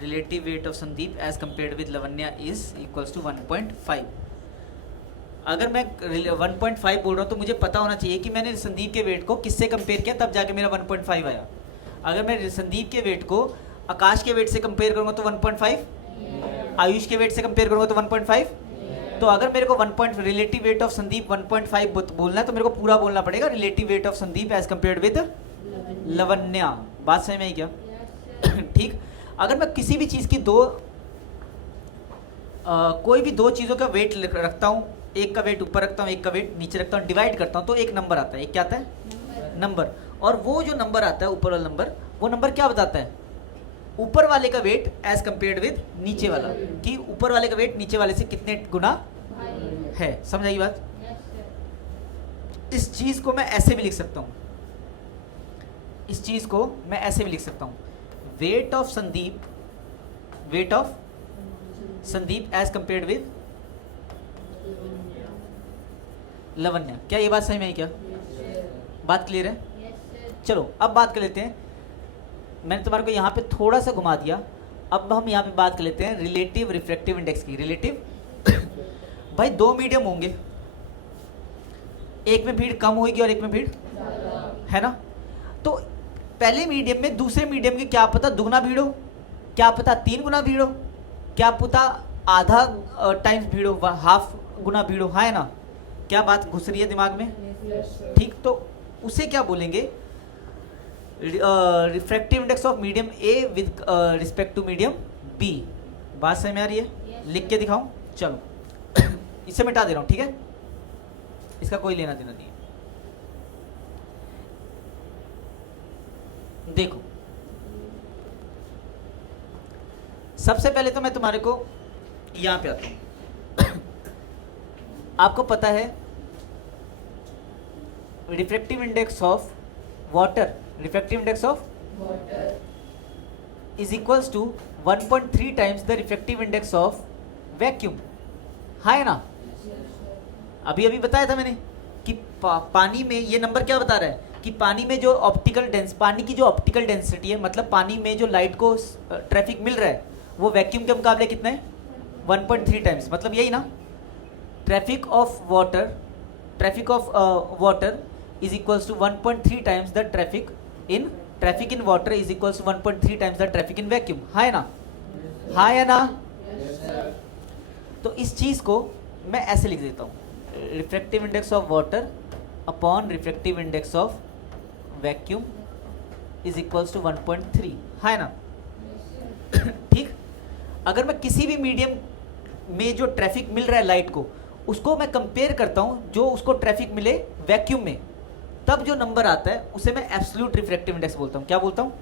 relative weight of Sandeep as compared with Lavanya is equals to 1.5। अगर मैं 1.5 बोल रहा हूँ तो मुझे पता होना चाहिए कि मैंने संदीप के वेट को किससे कंपेयर किया, तब जाके मेरा 1.5 आया। अगर मैं संदीप के वेट को आकाश के वेट से कंपेयर करूँगा तो 1.5, आयुष के वेट से कंपेयर करूँगा तो 1.5। तो अगर मेरे को रिलेटिव वेट ऑफ संदीप 1.5 बोलना है तो मेरे को पूरा बोलना पड़ेगा relative weight of Sandeep as compared with Lavanya. बात सही में आई क्या? ठीक। अगर मैं किसी भी चीज़ की कोई भी दो चीज़ों का वेट रखता हूँ, एक का वेट ऊपर रखता हूँ एक का वेट नीचे रखता हूँ, डिवाइड करता हूँ तो एक नंबर आता है। एक क्या आता है? नंबर। और वो जो नंबर आता है ऊपर वाला नंबर, वो नंबर क्या बताता है? ऊपर वाले का वेट एज कंपेयर्ड विद नीचे वाला, कि ऊपर वाले का वेट नीचे वाले से कितने गुना है। समझ आई बात? इस चीज को मैं ऐसे भी लिख सकता हूं, इस चीज को मैं ऐसे भी लिख सकता हूं, weight of Sandeep as compared with Lavanya. क्या ये बात सही में है क्या? बात क्लियर है? चलो अब बात कर लेते हैं, मैंने तुम्हारे को यहाँ पे थोड़ा सा घुमा दिया, अब हम यहाँ पे बात कर लेते हैं रिलेटिव रिफ्रैक्टिव इंडेक्स की। रिलेटिव भाई दो मीडियम होंगे, एक में भीड़ कम होगी और एक में भीड़ है ना। तो पहले मीडियम में दूसरे मीडियम की क्या पता दुगना भीड़ हो, क्या पता 3 गुना भीड़ हो, क्या पता आधा टाइम्स भीड़ हो, हाफ गुना भीड़ हो, है ना। क्या बात घुस रही है दिमाग में? ठीक, तो उसे क्या बोलेंगे? Refractive index of medium A with respect to medium B. बात समझ में आ रही है? लिख के दिखाऊं? चलो इसे मिटा दे रहा हूं, ठीक है, इसका कोई लेना देना नहीं है। देखो सबसे पहले तो मैं तुम्हारे को यहां पे आता हूं। आपको पता है refractive index of water, refractive index of is equals to 1.3 times the refractive index of vacuum, है ना। अभी अभी बताया था मैंने कि पानी में ये नंबर क्या बता रहा है कि पानी में जो पानी की जो ऑप्टिकल डेंसिटी है, मतलब पानी में जो लाइट को ट्रैफिक मिल रहा है वो वैक्यूम के मुकाबले कितना है? 1.3 टाइम्स, मतलब यही ना। Traffic of water is equals to 1.3 times the traffic in water is equals to 1.3 times the traffic in vacuum, है ना, हाँ या ना। तो इस चीज को मैं ऐसे लिख देता हूँ, refractive index of water upon refractive index of vacuum is equals to 1.3, है ना। ठीक, अगर मैं किसी भी मीडियम में जो ट्रैफिक मिल रहा है लाइट को, उसको मैं कंपेयर करता हूँ जो उसको ट्रैफिक मिले वैक्यूम में, तब जो नंबर आता है उसे मैं एब्सोल्यूट रिफ्रैक्टिव इंडेक्स बोलता हूँ। क्या बोलता हूँ?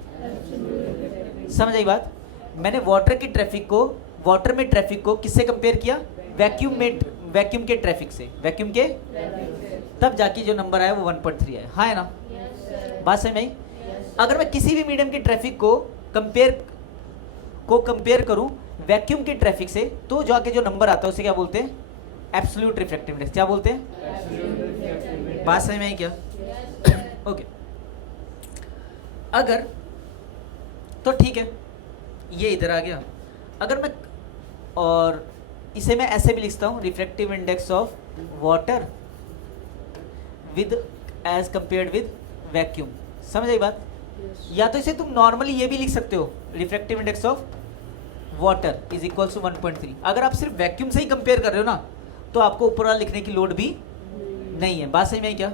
समझ आई बात? मैंने वाटर में ट्रैफिक को किससे कंपेयर किया? वैक्यूम के ट्रैफिक से, वैक्यूम के, तब जाके जो नंबर आया वो 1.3 आया, हाँ है ना। बात समझ में आई? अगर मैं किसी भी मीडियम के ट्रैफिक को कंपेयर करूं वैक्यूम के ट्रैफिक से, तो जाके जो नंबर आता है उसे क्या बोलते हैं? Absolute refractive index. क्या बोलते हैं? बात समझ में आई क्या? ओके अगर तो ठीक है, ये इधर आ गया। अगर मैं और इसे मैं ऐसे भी लिखता हूँ, refractive index of water with as compared with vacuum. समझ आई बात? या तो इसे तुम नॉर्मली ये भी लिख सकते हो, refractive index of water is equal to 1.3। अगर आप सिर्फ वैक्यूम से ही कंपेयर कर रहे हो ना, तो आपको ऊपर वाला लिखने की लोड भी नहीं है। बात सही में है क्या?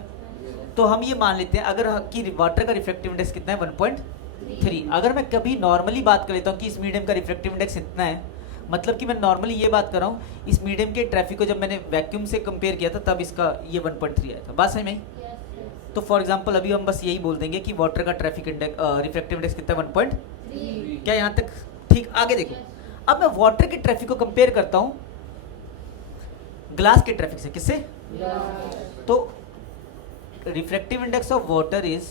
तो हम ये मान लेते हैं अगर कि वाटर का रिफ्रैक्टिव इंडेक्स कितना है? 1.3। अगर मैं कभी नॉर्मली बात कर लेता हूँ कि इस मीडियम का रिफ्रैक्टिव इंडेक्स इतना है, मतलब कि मैं नॉर्मली ये बात कर रहा हूँ, इस मीडियम के ट्रैफिक को जब मैंने वैक्यूम से कंपेयर किया था तब इसका ये 1.3 आया था। बात सही में? तो फॉर एग्जाम्पल अभी हम बस यही बोल देंगे कि वाटर का ट्रैफिक इंडेक्स रिफ्रैक्टिव इंडेक्स कितना है? 1.3। क्या यहाँ तक ठीक? आगे देखो, अब मैं वाटर के ट्रैफिक को कंपेयर करता हूँ ग्लास के ट्रैफिक से। किससे? तो refractive index of water is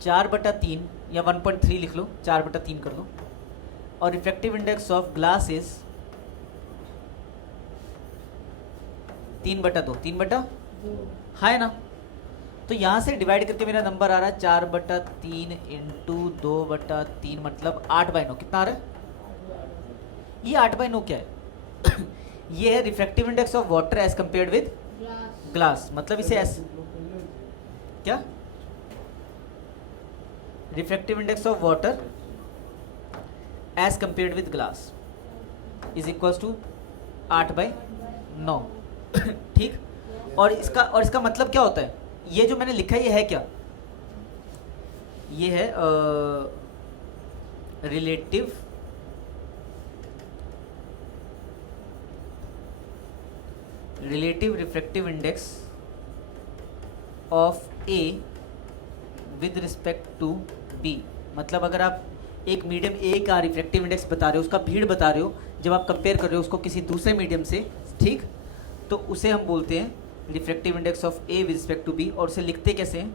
4/3 या 1.3 लिख लो, 4/3 कर लो, और refractive index of glass is 3/2, 3/2 है ना। तो यहाँ से डिवाइड करके मेरा नंबर आ रहा है 4/3 इंटू 2/3, मतलब 8/9। कितना आ रहा है? ये 8/9 क्या है? ये है refractive index of water as compared with glass, मतलब इसे ऐसे क्या, refractive index of water as compared with glass is equals to 8/9। ठीक, और इसका मतलब क्या होता है? ये जो मैंने लिखा है ये है क्या? ये है relative refractive index of A with respect to B, मतलब अगर आप एक मीडियम ए का रिफ्रैक्टिव इंडेक्स बता रहे हो, उसका भीड़ बता रहे हो, जब आप कंपेयर कर रहे हो उसको किसी दूसरे मीडियम से, ठीक, तो उसे हम बोलते हैं refractive index of A with respect to B, और उसे लिखते कैसे हैं,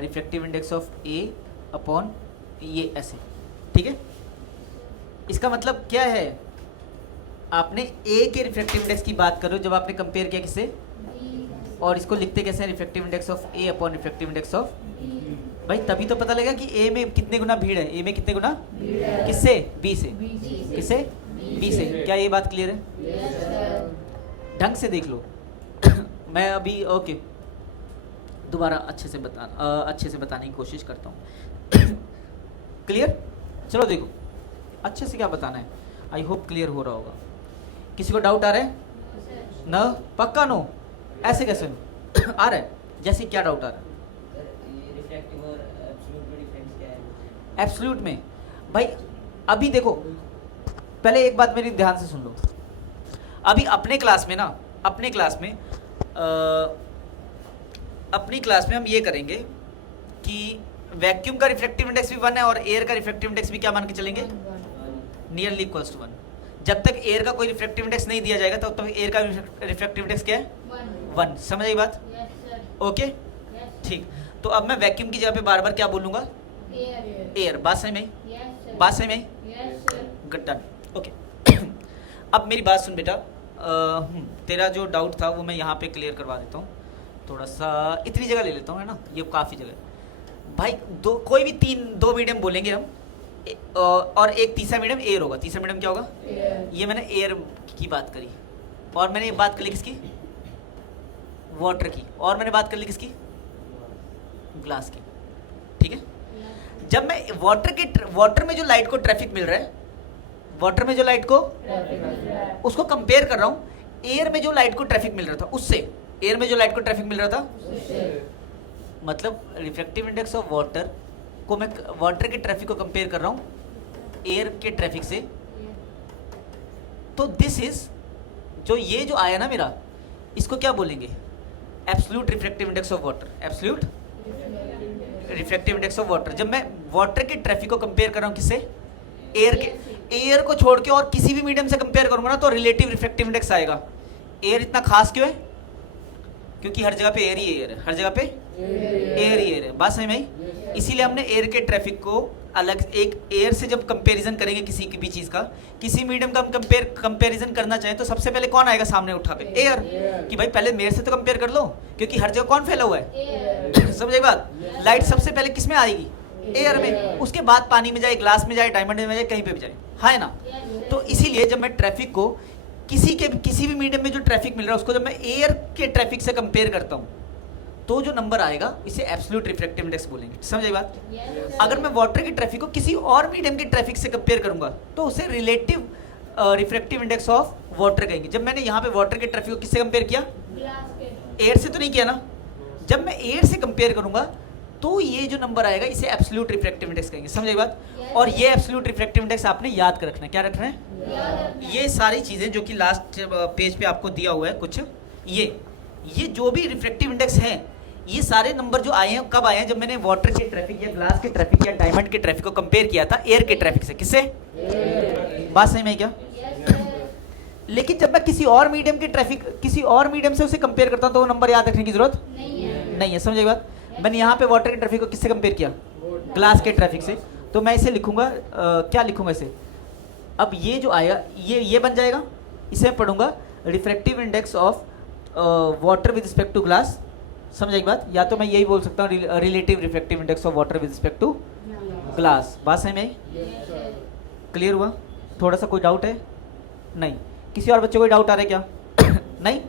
refractive index of A upon ये ऐसे, ठीक है। इसका मतलब क्या है, आपने ए के रिफ्रैक्टिव इंडेक्स की बात कर रहे हो जब आपने कंपेयर किया किससे, और इसको लिखते कैसे हैं, refractive index of A upon refractive index of, भाई तभी तो पता लगेगा कि ए में कितने गुना भीड़ है, ए में कितने गुना, किससे, बी से, किससे, बी से। क्या ये बात क्लियर है? ढंग से देख लो मैं अभी ओके दोबारा अच्छे से बताने की कोशिश करता हूँ क्लियर? चलो देखो अच्छे से क्या बताना है, आई होप क्लियर हो रहा होगा। किसी को डाउट आ रहा है ना? पक्का नो? ऐसे कैसे नो आ रहा है? जैसे क्या डाउट आ रहा है? रिफ्रैक्टिव और एब्सोल्यूट में डिफरेंस क्या है? एब्सोल्यूट में भाई अभी देखो, पहले एक बात मेरी ध्यान से सुन लो। अभी अपने क्लास में हम ये करेंगे कि वैक्यूम का रिफ्रैक्टिव इंडेक्स भी 1 है और एयर का रिफ्रैक्टिव इंडेक्स भी क्या मान के चलेंगे, नियरली इक्वल्स टू 1। जब तक एयर का कोई रिफ्रैक्टिव इंडेक्स नहीं दिया जाएगा तब तक एयर का रिफ्रैक्टिव इंडेक्स क्या है, 1। समझ आई बात? ओके ठीक। तो अब मैं वैक्यूम की जगह पे बार बार क्या बोलूंगा, एयर। बात सही में, बात सही में, डन ओके। अब मेरी बात सुन बेटा, तेरा जो डाउट था वो मैं यहाँ पे क्लियर करवा देता हूँ। थोड़ा सा इतनी जगह ले लेता हूँ, है ना, ये काफ़ी जगह। भाई कोई भी दो मीडियम बोलेंगे हम, और एक तीसरा मीडियम एयर होगा। तीसरा मीडियम क्या होगा, ये मैंने एयर की बात करी, और मैंने ये बात कर ली किसकी, वाटर की, और मैंने बात कर ली किसकी, ग्लास की, ठीक है। जब मैं वाटर में जो लाइट को ट्रैफिक मिल रहा है, वाटर में जो लाइट को उसको कंपेयर कर रहा हूँ एयर में जो लाइट को ट्रैफिक मिल रहा था उससे, एयर में जो लाइट को ट्रैफिक मिल रहा था, मतलब रिफ्रैक्टिव इंडेक्स ऑफ वाटर को मैं वाटर के ट्रैफिक को कंपेयर कर रहा हूँ एयर के ट्रैफिक से। तो दिस इज जो ये जो आया ना मेरा, इसको क्या बोलेंगे, absolute refractive index of water. Absolute refractive index of water. जब मैं वाटर के ट्रैफिक को कंपेयर कर रहा हूँ किससे, एयर के, एयर को छोड़ के और किसी भी मीडियम से कंपेयर करूंगा ना तो रिलेटिव रिफ्रैक्टिव इंडेक्स आएगा। एयर इतना खास क्यों है, क्योंकि हर जगह पे एयर ही एयर है, हर जगह पे एयर ही एयर है। बात समझ में आई? इसीलिए हमने एयर के ट्रैफिक को अलग, एक एयर से जब कंपैरिजन करेंगे किसी की भी चीज़ का, किसी मीडियम का हम कंपैरिजन करना चाहें तो सबसे पहले कौन आएगा सामने उठा पे, एयर। कि भाई पहले मेरे से तो कंपेयर कर लो, क्योंकि हर जगह कौन फैला हुआ है, समझे बात? लाइट सबसे पहले किस में आएगी, एयर में, उसके बाद पानी में जाए, ग्लास में जाए, डायमंड में जाए, कहीं पे भी जाए, है ना। तो इसीलिए जब मैं ट्रैफिक को किसी भी मीडियम में जो ट्रैफिक मिल रहा है उसको जब मैं एयर के ट्रैफिक से कंपेयर करता हूँ तो जो नंबर आएगा इसे एब्सोल्यूट रिफ्रैक्टिव इंडेक्स बोलेंगे। समझ बात? अगर मैं वाटर की ट्रैफिक को किसी और मीडियम के ट्रैफिक से कंपेयर करूंगा तो उसे relative refractive index of water कहेंगे। जब मैंने यहाँ पे वाटर के ट्रैफिक को किससे कंपेयर किया, एयर से तो नहीं किया ना। जब मैं एयर से कंपेयर करूंगा तो ये जो नंबर आएगा इसे एब्सोल्यूट रिफ्रैक्टिव इंडेक्स कहेंगे। समझ बात? और ये एब्सोल्यूट रिफ्रैक्टिव इंडेक्स आपने याद कर रखना है। क्या रखना है? ये सारी चीजें जो कि लास्ट पेज पे आपको दिया हुआ है कुछ, ये जो भी रिफ्रैक्टिव इंडेक्स हैं, ये सारे नंबर जो आए हैं कब आए हैं, जब मैंने वाटर के ट्रैफिक या ग्लास के ट्रैफिक या डायमंड के ट्रैफिक को कंपेयर किया था एयर के ट्रैफिक से। किससे? बात सही में क्या? लेकिन जब मैं किसी और मीडियम के ट्रैफिक, किसी और मीडियम से उसे कंपेयर करता हूं तो वो नंबर याद रखने की जरूरत नहीं है। समझे बात? मैंने यहाँ पे वाटर के ट्रैफिक को किससे कंपेयर किया, ग्लास के ट्रैफिक से, तो मैं इसे लिखूंगा, क्या लिखूंगा इसे, अब ये जो आया ये बन जाएगा, इसे मैं पढ़ूंगा refractive index of water with respect to glass. समझ एक बात? या तो मैं यही बोल सकता हूँ relative refractive index of water with respect to glass. बात सही में? क्लियर हुआ? थोड़ा सा कोई डाउट है? नहीं? किसी और बच्चे को डाउट आ रहा है क्या? नहीं?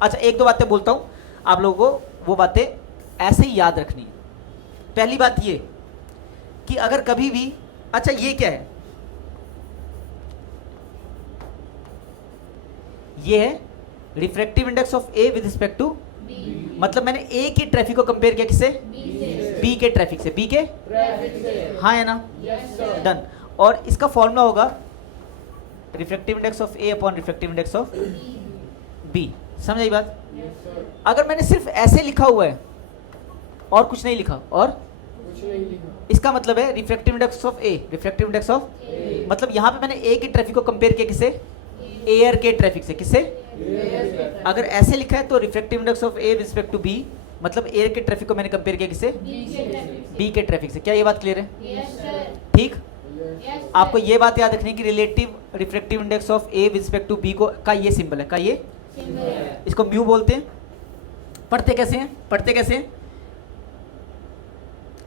अच्छा एक दो बातें बोलता हूँ, आप लोगों को वो बातें ऐसे ही याद रखनी है। पहली बात ये कि अगर कभी भी, अच्छा ये क्या है, ये है refractive index of A with respect to, मतलब मैंने ए के ट्रैफिक को कंपेयर किया किससे, बी के ट्रैफिक से। बी के हाँ है ना, डन। और इसका फॉर्मूला होगा refractive index of A upon refractive index of B. समझ आई बात? अगर मैंने सिर्फ ऐसे लिखा हुआ है और कुछ नहीं लिखा, और कुछ नहीं लिखा। इसका मतलब है refractive index of A, refractive index of मतलब यहाँ पे मैंने ए की ट्रैफिक को कंपेयर किया किससे, एयर के ट्रैफिक से, किससे, अगर ऐसे लिखा है तो refractive index of A with respect to B मतलब एयर के ट्रैफिक को मैंने कंपेयर किया किससे, बी के ट्रैफिक से। क्या ये बात क्लियर है? ठीक। आपको ये बात याद रखनी है कि relative refractive index of A with respect to B को का ये सिंबल है, का ये इसको म्यू बोलते हैं। पढ़ते कैसे हैं, पढ़ते कैसे हैं,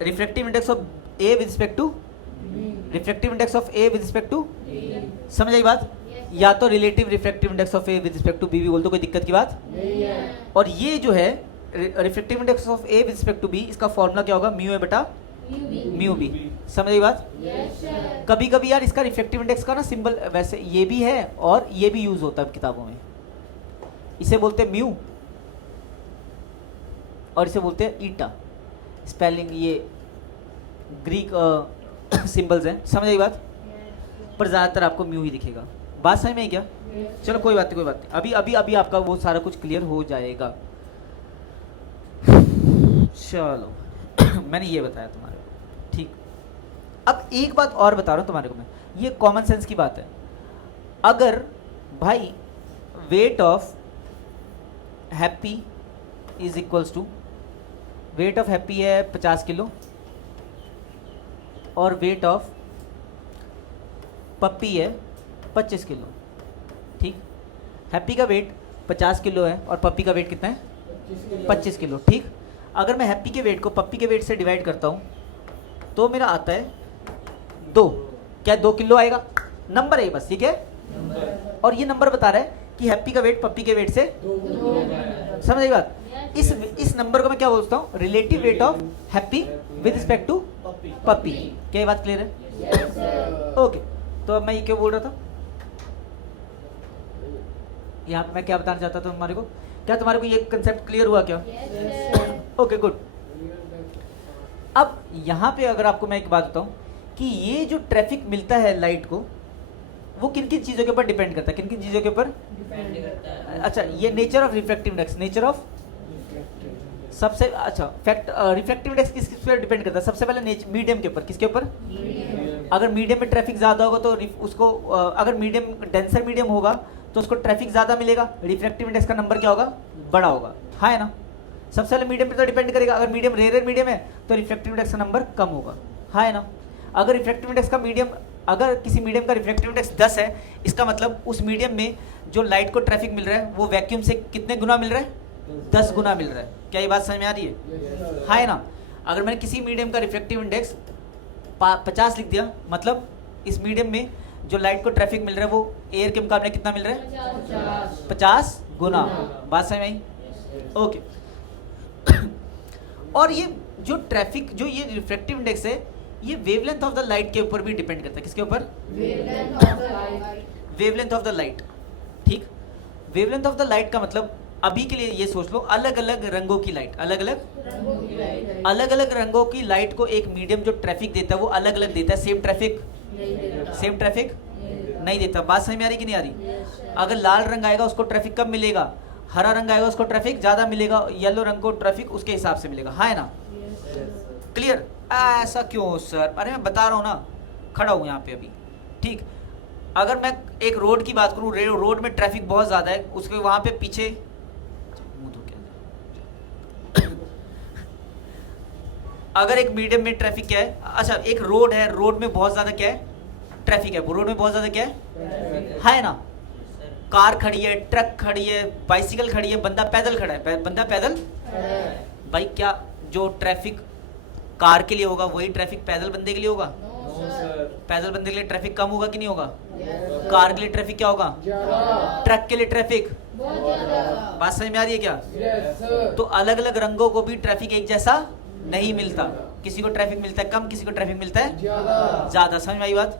refractive index of A with respect to, refractive index of A with respect to, समझ आई बात? या तो relative refractive index of A with respect to B भी बोल दो, कोई दिक्कत की बात नहीं है। और ये जो है refractive index of A with respect to B, इसका फॉर्मूला क्या होगा, म्यू ए बटा म्यू बी। समझ आई बात? कभी कभी यार इसका रिफ्रैक्टिव इंडेक्स का ना सिंबल वैसे ये भी है और ये भी यूज होता है किताबों में, इसे बोलते हैं म्यू और इसे बोलते हैं ईटा। स्पेलिंग ये ग्रीक सिंबल्स हैं, समझ आई बात? पर ज़्यादातर आपको म्यू ही दिखेगा। बात समझ में है क्या? चलो कोई बात नहीं, कोई बात नहीं, अभी अभी अभी आपका वो सारा कुछ क्लियर हो जाएगा। चलो मैंने ये बताया तुम्हारे को, ठीक। अब एक बात और बता रहा हूँ तुम्हारे को मैं, ये कॉमन सेंस की बात है। अगर भाई weight of happy is equals to, weight of happy है 50 किलो और वेट ऑफ पप्पी है 25 किलो, ठीक। हैप्पी का वेट 50 किलो है और पप्पी का वेट कितना है, 25 किलो, ठीक। अगर मैं हैप्पी के वेट को पप्पी के वेट से डिवाइड करता हूँ तो मेरा आता है 2, क्या 2 किलो आएगा, नंबर है बस, ठीक है। और ये नंबर बता रहा है कि हैप्पी का वेट पप्पी के वेट से, समझ आई बात? इस नंबर को मैं क्या बोलता हूँ, relative weight of happy with respect to puppy. क्या ये बात क्लियर है? ओके, तो अब मैं ये क्यों बोल रहा था, यहाँ पे मैं क्या बताना चाहता था तुम्हारे को, क्या तुम्हारे को ये कंसेप्ट क्लियर हुआ क्या? Okay good. अब यहाँ पे अगर आपको मैं एक बात बताऊँ कि ये जो ट्रैफिक मिलता है लाइट को, वो किन किन चीज़ों के ऊपर डिपेंड करता है, किन किन चीज़ों के ऊपर? डिपेंड करता है। अच्छा, ये nature of refractive index, nature of सबसे अच्छा फैक्ट रिफ्रैक्टिव इंडेक्स किस पर डिपेंड करता है? सबसे पहले मीडियम के ऊपर, किसके ऊपर? अगर मीडियम में ट्रैफिक ज़्यादा होगा तो उसको अगर मीडियम डेंसर मीडियम होगा तो उसको ट्रैफिक ज़्यादा मिलेगा, रिफ्रैक्टिव इंडेक्स का नंबर क्या होगा, बड़ा होगा, हाँ है ना। सबसे पहले मीडियम पे तो डिपेंड करेगा, अगर मीडियम रेयर मीडियम है तो रिफ्रैक्टिव इंडेक्स का नंबर कम होगा, हाँ है ना। अगर रिफ्रैक्टिव इंडेक्स का मीडियम, अगर किसी मीडियम का रिफ्रैक्टिव इंडेक्स 10 है, इसका मतलब उस मीडियम में जो लाइट को ट्रैफिक मिल रहा है वो वैक्यूम से कितने गुना मिल रहा है, 10 गुना मिल रहा है। क्या ये बात समझ में आ रही है, हाँ है ना। अगर मैंने किसी मीडियम का रिफ्रैक्टिव इंडेक्स 50 लिख दिया, मतलब इस मीडियम में जो लाइट को ट्रैफिक मिल रहा है वो एयर के मुकाबले कितना मिल रहा है, 50 गुना। बात समझ में आई? ओके। और ये जो ट्रैफिक, जो ये रिफ्रैक्टिव इंडेक्स है, ये वेवलेंथ ऑफ द लाइट के ऊपर भी डिपेंड करता है, किसके ऊपर? वेवलेंथ ऑफ द लाइट, ठीक। वेवलेंथ ऑफ द लाइट का मतलब अभी के लिए ये सोच लो, अलग अलग रंगों की लाइट, अलग अलग रंगों की लाइट को एक मीडियम जो ट्रैफिक देता है वो अलग अलग देता है, सेम ट्रैफिक नहीं देता। बात समझ में आ रही कि नहीं आ रही? अगर लाल रंग आएगा उसको ट्रैफिक कम मिलेगा, हरा रंग आएगा उसको ट्रैफिक ज़्यादा मिलेगा, येलो रंग को ट्रैफिक उसके हिसाब से मिलेगा, हाँ है ना। क्लियर? ऐसा क्यों सर? अरे मैं बता रहा हूँ ना, खड़ा हूँ यहाँ पे अभी, ठीक। अगर मैं एक रोड की बात करूँ, रोड में ट्रैफिक बहुत ज़्यादा है, उसके वहाँ पे पीछे अगर एक मीडियम में ट्रैफिक क्या है, अच्छा एक रोड है, रोड में बहुत ज़्यादा क्या है, ट्रैफिक है, रोड में बहुत ज़्यादा क्या है, है ना। कार खड़ी है, ट्रक खड़ी है, बाइसिकल खड़ी है, बंदा पैदल खड़ा है, बंदा पैदल, भाई क्या जो ट्रैफिक कार के लिए होगा वही ट्रैफिक पैदल बंदे के लिए होगा? पैदल बंदे के लिए ट्रैफिक कम होगा कि नहीं होगा? कार के लिए ट्रैफिक क्या होगा? ट्रक के लिए ट्रैफिक, बात समझ में आ रही है क्या? तो अलग अलग रंगों को भी ट्रैफिक एक जैसा नहीं मिलता, किसी को ट्रैफिक मिलता है कम, किसी को ट्रैफिक मिलता है ज्यादा। समझ में आई बात?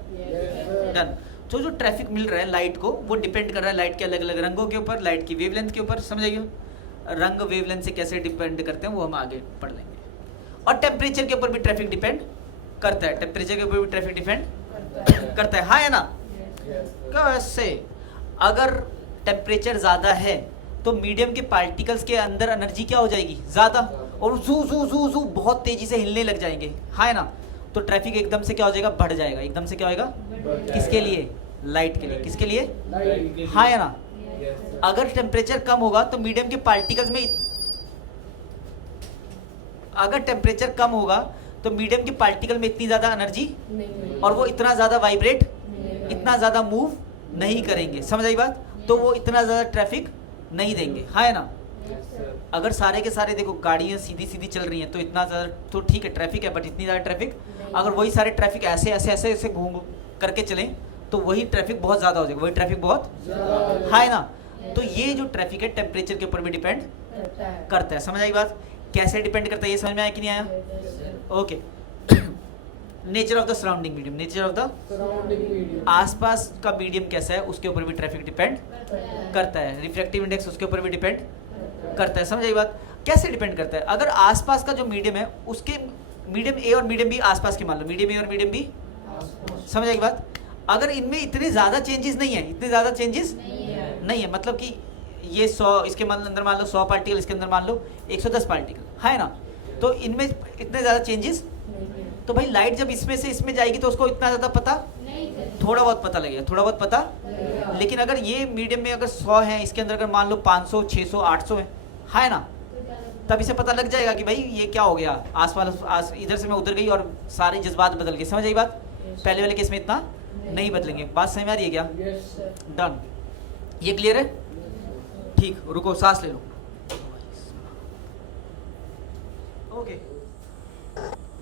डन। तो जो ट्रैफिक मिल रहा है लाइट को, वो डिपेंड कर रहा है लाइट के अलग अलग रंगों के ऊपर, लाइट की वेवलेंथ के ऊपर, समझ आइए। रंग वेवलेंथ से कैसे डिपेंड करते हैं वो हम आगे पढ़ लेंगे। और टेम्परेचर के ऊपर भी ट्रैफिक डिपेंड करता है, टेम्परेचर के ऊपर भी ट्रैफिक डिपेंड करता है, हाँ है ना। कैसे? अगर टेम्परेचर ज़्यादा है तो मीडियम के पार्टिकल्स के अंदर एनर्जी क्या हो जाएगी? ज़्यादा, और जू जू जू जू बहुत तेजी से हिलने लग जाएंगे, हाँ है ना, तो ट्रैफिक एकदम से क्या हो जाएगा, बढ़ जाएगा, एकदम से क्या होएगा, किसके लिए, लाइट के लिए, किसके लिए, हाँ है ना। अगर टेम्परेचर कम होगा तो मीडियम के पार्टिकल्स में, अगर टेम्परेचर कम होगा तो मीडियम के पार्टिकल में इतनी ज्यादा एनर्जी और वो इतना ज्यादा वाइब्रेट, इतना ज्यादा मूव नहीं करेंगे, समझ आई बात, तो वो इतना ज्यादा ट्रैफिक नहीं देंगे, हाँ है ना। अगर सारे के सारे देखो गाड़ियाँ सीधी सीधी चल रही हैं तो इतना ज़्यादा तो ठीक है ट्रैफिक है, बट इतनी ज़्यादा ट्रैफिक, अगर वही सारे ट्रैफिक ऐसे ऐसे ऐसे ऐसे घूम करके चलें तो वही ट्रैफिक बहुत ज़्यादा हो जाएगा, वही ट्रैफिक बहुत, हाँ है ना। तो ये जो ट्रैफिक है टेम्परेचर के ऊपर भी डिपेंड करता है, समझ आई बात, कैसे डिपेंड करता है ये समझ में आया कि नहीं आया, okay. Nature of the surrounding medium, nature of the आसपास का मीडियम कैसा है उसके ऊपर भी ट्रैफिक डिपेंड करता है, रिफ्रैक्टिव इंडेक्स उसके ऊपर भी डिपेंड करता है, समझ आई बात। कैसे डिपेंड करता है, अगर आसपास का जो मीडियम है उसके, मीडियम ए और मीडियम बी आसपास के मान लो, मीडियम ए और मीडियम बी, समझ आई बात, अगर इनमें इतने ज़्यादा चेंजेस नहीं है, इतने ज़्यादा चेंजेस नहीं है, मतलब कि ये 100 इसके अंदर मान लो 100 पार्टिकल, इसके अंदर मान लो 110 पार्टिकल, है ना, तो इनमें इतने ज़्यादा चेंजेस, तो भाई लाइट जब इसमें से इसमें जाएगी तो उसको इतना ज़्यादा पता, थोड़ा बहुत पता लगेगा, थोड़ा बहुत पता, लेकिन अगर ये मीडियम में अगर 100 है, इसके अंदर अगर मान लो 500 600 800 है ना, तब इसे पता लग जाएगा कि भाई ये क्या हो गया, आसपास इधर से मैं उधर गई और सारे जज्बात बदल गए, समझ आई बात। पहले वाले केस में इतना नहीं बदलेंगे, बात समझ में आ रही है क्या, डन, ये क्लियर है, ठीक, रुको सांस ले लो, ओके।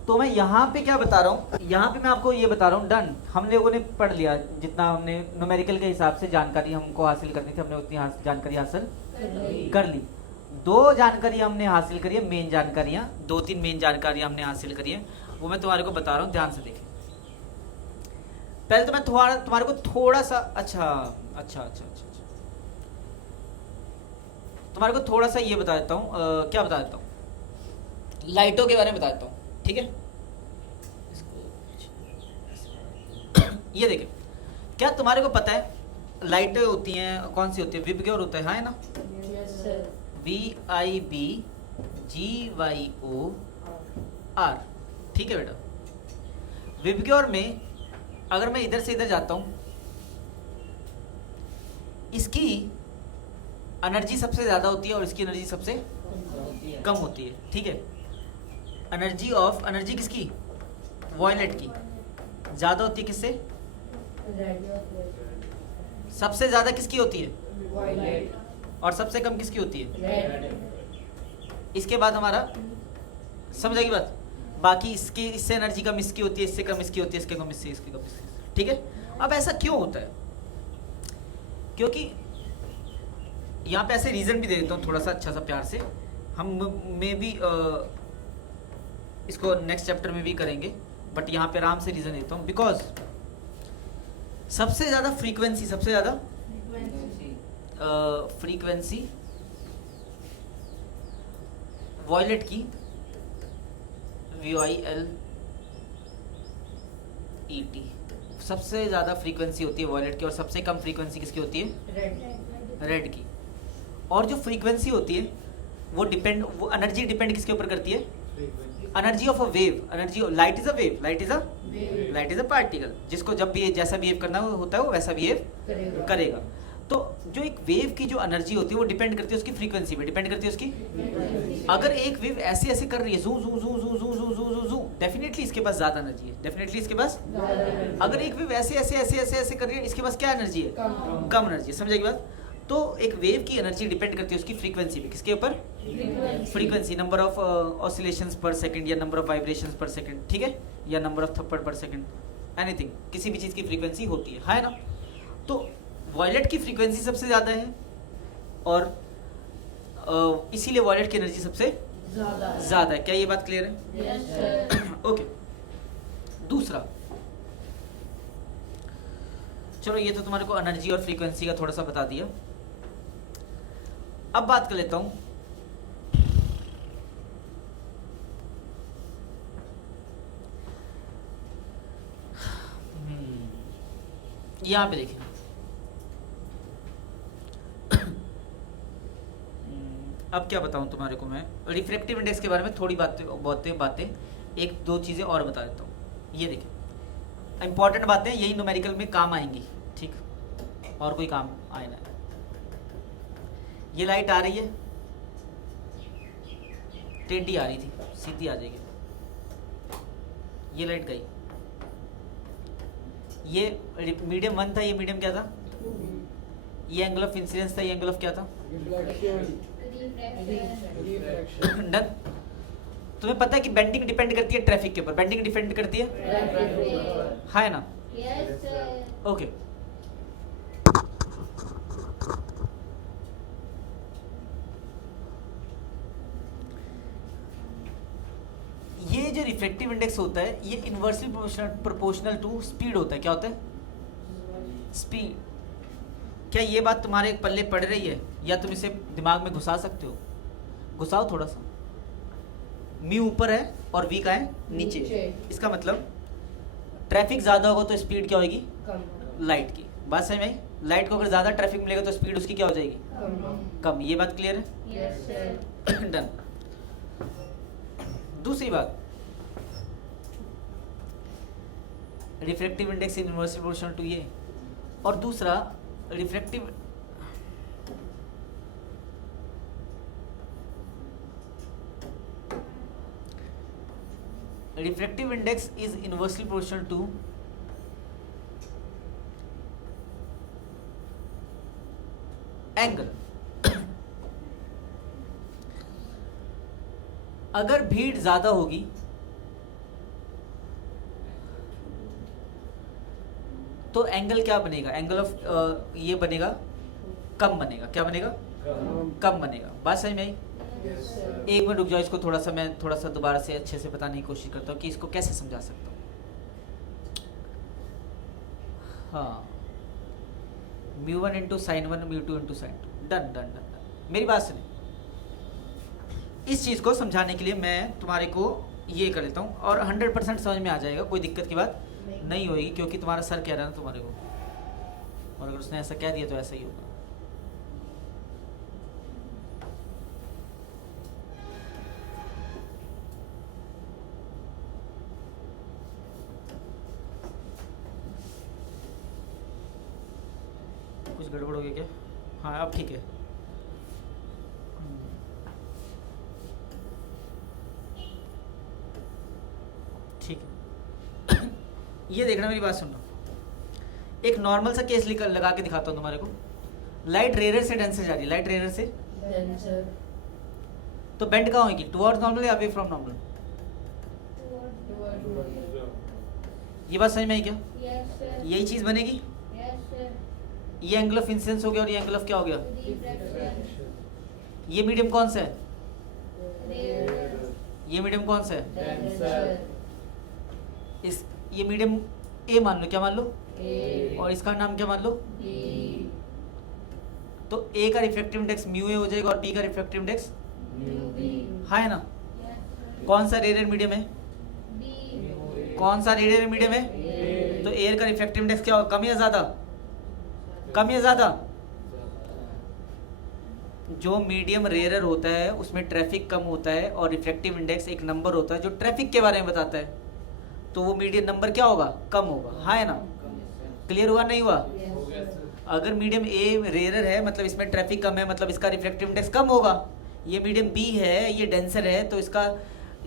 तो मैं यहाँ पे क्या बता रहा हूँ, यहाँ पे मैं आपको ये बता रहा हूँ, डन, हम लोगों ने पढ़ लिया, जितना हमने न्यूमेरिकल के हिसाब से जानकारी हमको हासिल करनी थी हमने उतनी जानकारी हासिल कर ली। 2 जानकारियाँ हमने हासिल करी है, मेन जानकारियाँ, 2-3 मेन जानकारियाँ हमने हासिल करी है, वो मैं तुम्हारे को बता रहा हूँ, ध्यान से देखें। पहले तो मैं तुम्हारे को थोड़ा सा, अच्छा, तुम्हारे को थोड़ा सा ये बता देता हूँ, क्या बता देता हूँ, लाइटों के बारे में बता देता हूँ, ठीक है। ये देखें, क्या तुम्हारे को पता है लाइटें होती हैं, कौन सी होती है, विबग्योर होता है, हाँ है ना, VIBGYOR, ठीक है बेटा। विबग्योर में अगर मैं इधर से इधर जाता हूं, इसकी एनर्जी सबसे ज्यादा होती है और इसकी एनर्जी सबसे कम होती है, ठीक है। एनर्जी किसकी, वॉयलेट की ज्यादा होती है, किससे, सबसे ज्यादा किसकी होती है, और सबसे कम किसकी होती है, इसके बाद हमारा, समझ आएगी बात, बाकी इसकी, इससे एनर्जी कम इसकी होती है, इससे कम इसकी होती है, इसके कम इससे, इसके कम इससे, ठीक है। अब ऐसा क्यों होता है, क्योंकि यहाँ पे ऐसे रीजन भी दे देता हूँ थोड़ा सा अच्छा सा प्यार से, हम में भी इसको नेक्स्ट चैप्टर में भी करेंगे, बट यहाँ पे आराम से रीजन देता हूँ। बिकॉज सबसे ज्यादा फ्रीक्वेंसी वॉयलेट की, VOILET, सबसे ज्यादा फ्रीक्वेंसी होती है वॉयलेट की, और सबसे कम फ्रीक्वेंसी किसकी होती है, रेड की। और जो फ्रीक्वेंसी होती है वो एनर्जी डिपेंड किसके ऊपर करती है, energy of a wave, energy, light is a wave, light is a particle, जिसको जब भी जैसा बिहेव करना होता है वो वैसा बिहेव करेगा। तो जो एक वेव की जो एनर्जी होती है वो डिपेंड करती है उसकी फ्रीक्वेंसी पे, डिपेंड करती है उसकी, अगर एक वेव ऐसे ऐसे कर रही है, जू जू जू जू जू जू जू जू जू, डेफिनेटली इसके पास ज्यादा एनर्जी है, डेफिनेटली इसके पास, अगर एक वेव ऐसे ऐसे ऐसे ऐसे ऐसे कर रही है, इसके पास क्या एनर्जी है, कम एनर्जी है, समझेगी बात। तो एक वेव की एनर्जी डिपेंड करती है उसकी फ्रीक्वेंसी पे, किसके ऊपर, फ्रीक्वेंसी, नंबर ऑफ ऑसिलेशंस पर सेकंड, या नंबर ऑफ वाइब्रेशंस पर सेकंड, ठीक है, या नंबर ऑफ थप्पड़ पर सेकंड, एनीथिंग, किसी भी चीज की फ्रीक्वेंसी होती है ना। तो वॉयलेट की फ्रीक्वेंसी सबसे ज्यादा है, और इसीलिए वॉयलेट की एनर्जी सबसे ज्यादा है। क्या ये बात क्लियर है, ओके। दूसरा, चलो ये तो तुम्हारे को एनर्जी और फ्रीक्वेंसी का थोड़ा सा बता दिया। अब बात कर लेता हूं यहां पे देखिए, अब क्या बताऊं तुम्हारे को मैं, रिफ्रैक्टिव इंडेक्स के बारे में थोड़ी बातें एक दो चीज़ें और बता देता हूँ। ये देखिए इंपॉर्टेंट बातें, यही न्यूमेरिकल में काम आएंगी, ठीक, और कोई काम आए ना। ये लाइट आ रही है, टेढ़ी आ रही थी, सीधी आ जाएगी। ये लाइट गई, ये मीडियम 1 था, ये मीडियम क्या था, ये एंगल ऑफ इंसिडेंस था, ये एंगल ऑफ क्या था, डन। तुम्हें पता है कि बेंडिंग डिपेंड करती है ट्रैफिक के ऊपर, बेंडिंग डिपेंड करती है, है ना, ओके। ये जो रिफ्रैक्टिव इंडेक्स होता है ये इनवर्सली प्रोपोर्शनल टू स्पीड होता है। क्या होता है, स्पीड। क्या ये बात तुम्हारे पल्ले पड़ रही है, या तुम इसे दिमाग में घुसा सकते हो, घुसाओ थोड़ा सा। म्यू ऊपर है और वी का है नीचे, इसका मतलब ट्रैफिक ज्यादा होगा तो स्पीड क्या होगी, लाइट की। बात समझ में आई? लाइट को अगर ज्यादा ट्रैफिक मिलेगा तो स्पीड उसकी क्या हो जाएगी, कम। ये बात क्लियर है, डन। दूसरी बात, refractive index inversely proportional to ये, और दूसरा refractive index is inversely proportional to angle. अगर भीड़ ज्यादा होगी तो एंगल क्या बनेगा, एंगल ऑफ ये बनेगा कम बनेगा। क्या बनेगा, कम बनेगा। बात समझ में आई? एक मिनट रुक जाओ, इसको मैं थोड़ा सा दोबारा से अच्छे से बताने की कोशिश करता हूँ कि इसको कैसे समझा सकता हूँ। हाँ, μ1 into sine 1, μ2 into sine 2, done done done. मेरी बात सुनिए, इस चीज़ को समझाने के लिए मैं तुम्हारे को ये कर लेता हूँ और 100% समझ में आ जाएगा, कोई दिक्कत की बात नहीं होगी, क्योंकि तुम्हारा सर कह रहा है ना तुम्हारे को, और अगर उसने ऐसा कह दिया तो ऐसा ही होगा। कुछ गड़बड़ हो गया क्या? हाँ अब ठीक है। ठीक है, ये देखना, मेरी बात सुनना। एक नॉर्मल सा केस लगा के दिखाता हूँ तुम्हारे को। लाइट रेयर से डेंसर जा रही है, लाइट रेयर से डेंसर, तो बेंड कहाँ होगी, टुवर्ड्स नॉर्मल या अवे फ्रॉम नॉर्मल? ये बात समझ में आई क्या? यही चीज बनेगी। ये एंगल ऑफ इंसिडेंस हो गया और ये एंगल ऑफ क्या हो गया, ये मीडियम कौन सा है, ये मीडियम कौन सा है, इस ये मीडियम ए मान लो, क्या मान लो, और इसका नाम क्या मान लो, तो ए का रिफ्रैक्टिव इंडेक्स म्यू ए हो जाएगा और बी का रिफ्रैक्टिव इंडेक्स हाँ है ना। कौन सा रेडियल मीडियम है, कौन सा रेडियल मीडियम है, तो एयर का रिफ्रैक्टिव इंडेक्स क्या होगा, कम या ज्यादा, कम या ज्यादा। जो मीडियम रेयर होता है उसमें ट्रैफिक कम होता है और रिफ्रैक्टिव इंडेक्स एक नंबर होता है जो ट्रैफिक के बारे में बताता है, तो वो मीडियम नंबर क्या होगा, कम होगा। हाँ है ना, क्लियर हुआ नहीं हुआ? अगर मीडियम ए रेयर है मतलब इसमें ट्रैफिक कम है, मतलब इसका रिफ्रैक्टिव इंडेक्स कम होगा। ये मीडियम बी है, ये डेंसर है, तो इसका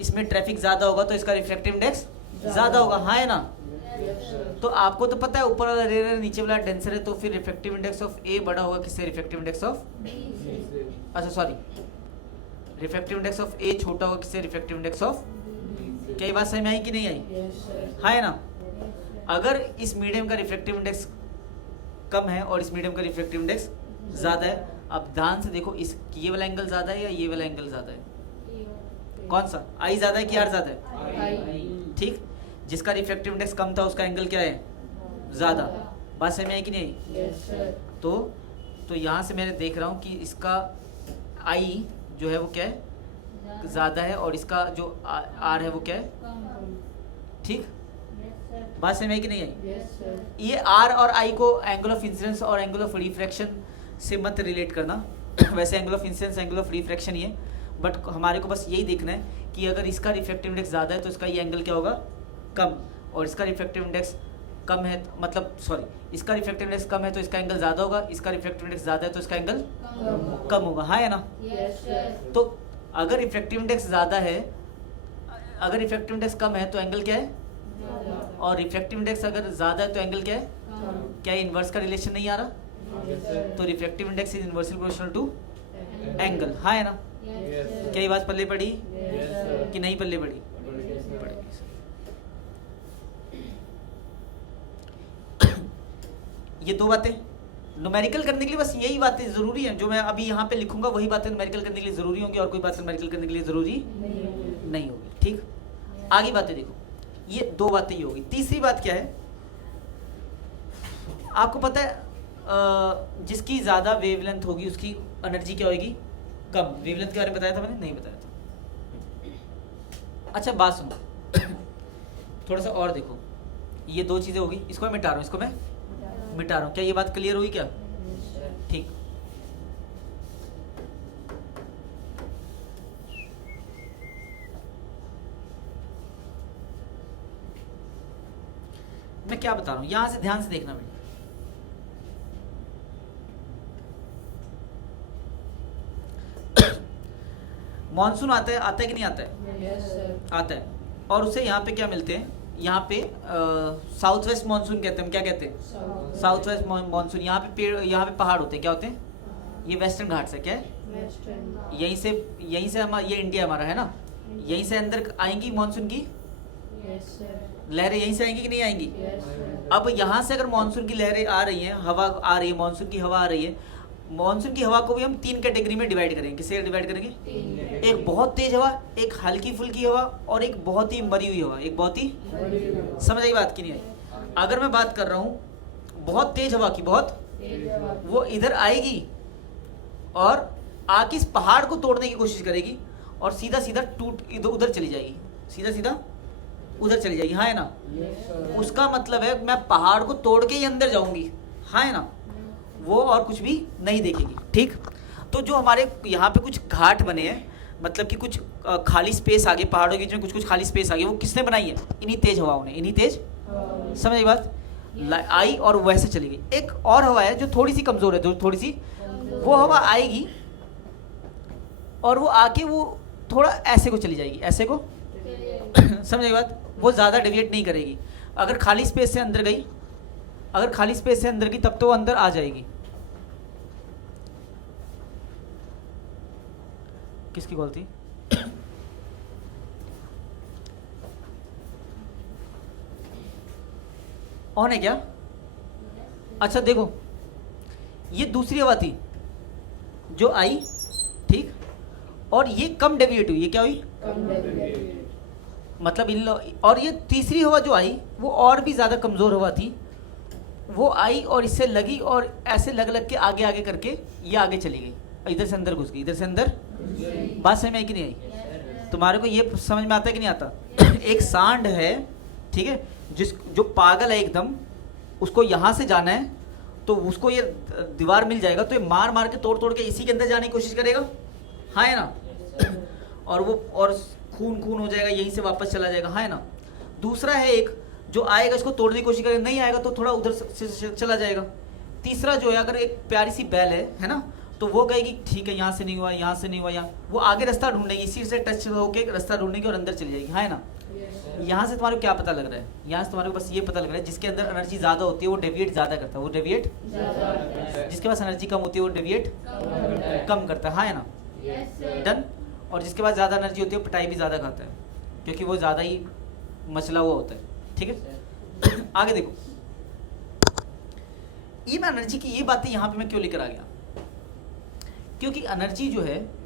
इसमें ट्रैफिक ज्यादा होगा तो इसका रिफ्रैक्टिव इंडेक्स ज्यादा होगा। हाँ है ना, तो आपको तो पता है ऊपर वाला रेयर है नीचे वाला डेंसर है, तो फिर रिफ्रैक्टिव इंडेक्स ऑफ ए बड़ा होगा किससे, रिफ्रैक्टिव इंडेक्स ऑफ अच्छा सॉरी रिफ्रैक्टिव इंडेक्स ऑफ ए छोटा होगा किससे, रिफ्रैक्टिव इंडेक्स ऑफ। क्या ये बात समझ में आई कि नहीं आई? हाँ है ना। अगर इस मीडियम का रिफ्रैक्टिव इंडेक्स कम है और इस मीडियम का रिफ्रैक्टिव इंडेक्स ज्यादा है, अब ध्यान से देखो, इस ये वाला एंगल ज्यादा है या ये वाला एंगल ज्यादा है, कौन सा, आई ज्यादा है कि आर ज्यादा है? ठीक, जिसका रिफ्रैक्टिव इंडेक्स कम था उसका एंगल क्या है, ज्यादा। बात समझ में आई कि नहीं? तो यहाँ से मैं देख रहा हूँ कि इसका आई जो है वो क्या है, ज्यादा है, और इसका जो आर है वो क्या है, ठीक। बात समझ में आई कि नहीं आई? ये आर और आई को एंगल ऑफ इंसिडेंस और एंगल ऑफ रिफ्रैक्शन से मत रिलेट करना, वैसे angle of incidence angle of refraction ही है, बट हमारे को बस यही देखना है कि अगर इसका रिफ्रैक्टिव इंडेक्स ज़्यादा है तो इसका ये एंगल क्या होगा, कम, और इसका रिफ्रैक्टिव इंडेक्स कम है मतलब सॉरी इसका रिफ्रैक्टिव इंडेक्स कम है तो इसका एंगल ज़्यादा होगा, इसका रिफ्रैक्टिव इंडेक्स ज़्यादा है तो इसका एंगल कम होगा, हाँ है ना। तो अगर रिफ्रैक्टिव इंडेक्स ज़्यादा है, अगर रिफ्रैक्टिव इंडेक्स कम है तो एंगल क्या है, और रिफ्रैक्टिव इंडेक्स अगर ज़्यादा है तो एंगल क्या है, क्या इन्वर्स का रिलेशन नहीं आ रहा, तो refractive index is inversely proportional to angle, हाँ है ना। क्या ये बात पल्ले पड़ी कि नहीं पल्ले पड़ी, ये दो बातें न्यूमेरिकल करने के लिए बस यही बातें ज़रूरी हैं, जो मैं अभी यहाँ पे लिखूंगा वही बातें न्यूमेरिकल करने के लिए ज़रूरी होंगी, और कोई बात न्यूमेरिकल करने के लिए ज़रूरी नहीं होगी, ठीक। आगे बातें देखो, ये दो बातें ही होगी। तीसरी बात क्या है, आपको पता है जिसकी ज़्यादा वेवलेंथ होगी उसकी एनर्जी क्या होगी, कम। वेवलेंथ के बारे में बताया था मैंने, नहीं बताया था। अच्छा बात सुनो, थोड़ा सा और देखो, ये दो चीज़ें होगी, इसको मैं मिटा रहा हूँ, इसको मैं मिटा रहा हूँ। क्या ये बात क्लियर हुई क्या, ठीक। मैं क्या बता रहा हूँ, यहां से ध्यान से देखना बेटा। मॉनसून आता है कि नहीं आता है, आता है, और उससे यहाँ पे क्या मिलते हैं, यहाँ पे साउथ वेस्ट मानसून कहते हैं, हम क्या कहते हैं, साउथ वेस्ट मानसून। यहाँ पे पेड़, यहाँ पे पहाड़ होते हैं, क्या होते हैं, ये वेस्टर्न घाट से, क्या है, यहीं से हमारा, ये इंडिया हमारा है ना, यहीं से अंदर आएंगी मानसून की लहरें, यहीं से आएंगी कि नहीं आएंगी। अब यहाँ से अगर मानसून की लहरें आ रही हैं, हवा आ रही है, मानसून की हवा आ रही है, मानसून की हवा को भी हम तीन कैटेगरी में डिवाइड करेंगे। किससे डिवाइड करेंगे, एक बहुत तेज हवा, एक हल्की फुल्की हवा, और एक बहुत ही मरी हुई हवा, एक बहुत ही, समझ आई बात की नहीं आई। अगर मैं बात कर रहा हूँ बहुत तेज हवा की, बहुत, वो इधर आएगी और आके इस पहाड़ को तोड़ने की कोशिश करेगी, और सीधा सीधा टूट इधर उधर चली जाएगी, सीधा सीधा उधर चली जाएगी, हाँ है ना। उसका मतलब है मैं पहाड़ को तोड़ के ही अंदर जाऊंगी, हाँ है ना, वो और कुछ भी नहीं देखेगी, ठीक। तो जो हमारे यहाँ पे कुछ घाट बने हैं, मतलब कि कुछ खाली स्पेस आ गई, पहाड़ों के बीच में कुछ कुछ खाली स्पेस आ गई, वो किसने बनाई है, इन्हीं तेज हवाओं ने, इन्हीं तेज, समझ आई बात, आई और वैसे चली गई। एक और हवा है जो थोड़ी सी कमजोर है, जो थोड़ी सी, वो हवा आएगी और वो आके वो थोड़ा ऐसे को चली जाएगी, ऐसे को, समझ आई बात, वो ज़्यादा डेविएट नहीं करेगी। अगर खाली स्पेस से अंदर गई, अगर खाली स्पेस से अंदर गई तब तो वो अंदर आ जाएगी। किसकी कॉल थी, ऑन है क्या, अच्छा देखो, ये दूसरी हवा थी जो आई, ठीक, और ये कम डेविएट हुई, ये क्या हुई, मतलब इन और ये तीसरी हवा जो आई वो और भी ज़्यादा कमज़ोर हवा थी, वो आई और इससे लगी और ऐसे लग लग के आगे आगे करके ये आगे चली गई, इधर से अंदर घुस गई, इधर से अंदर। बात समझ में आई कि नहीं आई, तुम्हारे को ये समझ में आता है कि नहीं आता। एक सांड है, ठीक है, जो पागल है एकदम, उसको यहाँ से जाना है तो उसको ये दीवार मिल जाएगा तो ये मार मार के तोड़ तोड़ के इसी के अंदर जाने की कोशिश करेगा, हाँ है ना, और वो और खून खून हो जाएगा, यहीं से वापस चला जाएगा, हाँ है ना। दूसरा है एक जो आएगा इसको तोड़ने की कोशिश करेगा, नहीं आएगा तो थोड़ा उधर से चला जाएगा। तीसरा जो है, अगर एक प्यारी सी बैल है ना, तो वो कहेगी ठीक है यहाँ से नहीं हुआ, यहाँ से नहीं हुआ, यहाँ, वो आगे रास्ता ढूंढेगी, इसी से टच होकर रास्ता ढूंढेगी और अंदर चली जाएगी, हाँ है ना। यहाँ से तुम्हारे को क्या पता लग रहा है, यहाँ से तुम्हारे को बस ये पता लग रहा है जिसके अंदर एनर्जी ज़्यादा होती है वो डेविएट ज़्यादा करता है, वो डेविएट, जिसके पास एनर्जी कम होती है वो डेविएट कम करता है, हाँ है ना, डन। और जिसके पास ज़्यादा एनर्जी होती है वो पिटाई भी ज़्यादा खाता है, क्योंकि वो ज़्यादा ही मचला हुआ होता है, ठीक है। आगे देखो, ये मैं एनर्जी की ये बातें यहाँ पे मैं क्यों लेकर आ गया, क्योंकि एनर्जी जो है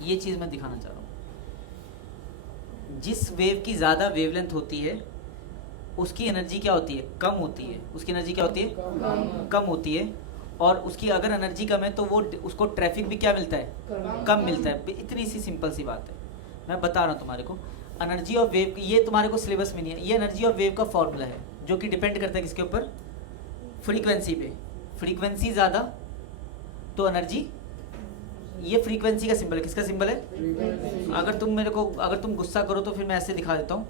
ये चीज मैं दिखाना चाह रहा हूं। जिस वेव की ज्यादा वेवलेंथ होती है उसकी एनर्जी क्या होती है, कम होती है। उसकी एनर्जी क्या होती है, कम होती है। और उसकी अगर एनर्जी कम है तो वो उसको ट्रैफिक भी क्या मिलता है, कम मिलता है। इतनी सी सिंपल सी बात है, मैं बता रहा हूँ तुम्हारे को। एनर्जी ऑफ वेव, ये तुम्हारे को सिलेबस में नहीं है। ये एनर्जी ऑफ वेव का फॉर्मूला है जो कि डिपेंड करता है किसके ऊपर, फ्रीक्वेंसी पे। फ्रीक्वेंसी ज़्यादा तो एनर्जी, ये फ्रीक्वेंसी का सिंबल है। किसका सिंबल है, अगर तुम गुस्सा करो तो फिर मैं ऐसे दिखा देता हूँ,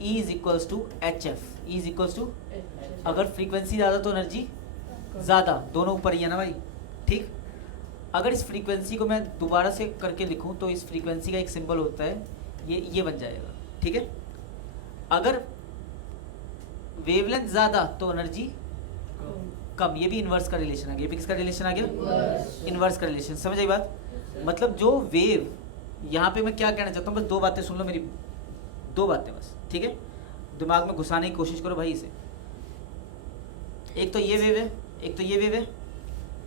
E is equals to H F. E is equals to, अगर फ्रीक्वेंसी ज़्यादा तो एनर्जी ज़्यादा, दोनों ऊपर ही है ना भाई, ठीक। अगर इस फ्रीक्वेंसी को मैं दोबारा से करके लिखूं तो इस फ्रीक्वेंसी का एक सिंबल होता है, ये बन जाएगा, ठीक है। अगर वेवलेंथ ज़्यादा तो एनर्जी कम, ये भी इन्वर्स का रिलेशन आ गया। ये भी किसका रिलेशन आ गया, इन्वर्स का रिलेशन। समझ आई बात। मतलब जो वेव, यहाँ पे मैं क्या कहना चाहता हूँ, बस 2 बातें सुन लो मेरी, 2 बातें बस, ठीक है। दिमाग में घुसाने की कोशिश करो भाई इसे। एक तो ये वेव है, एक तो ये वेव है।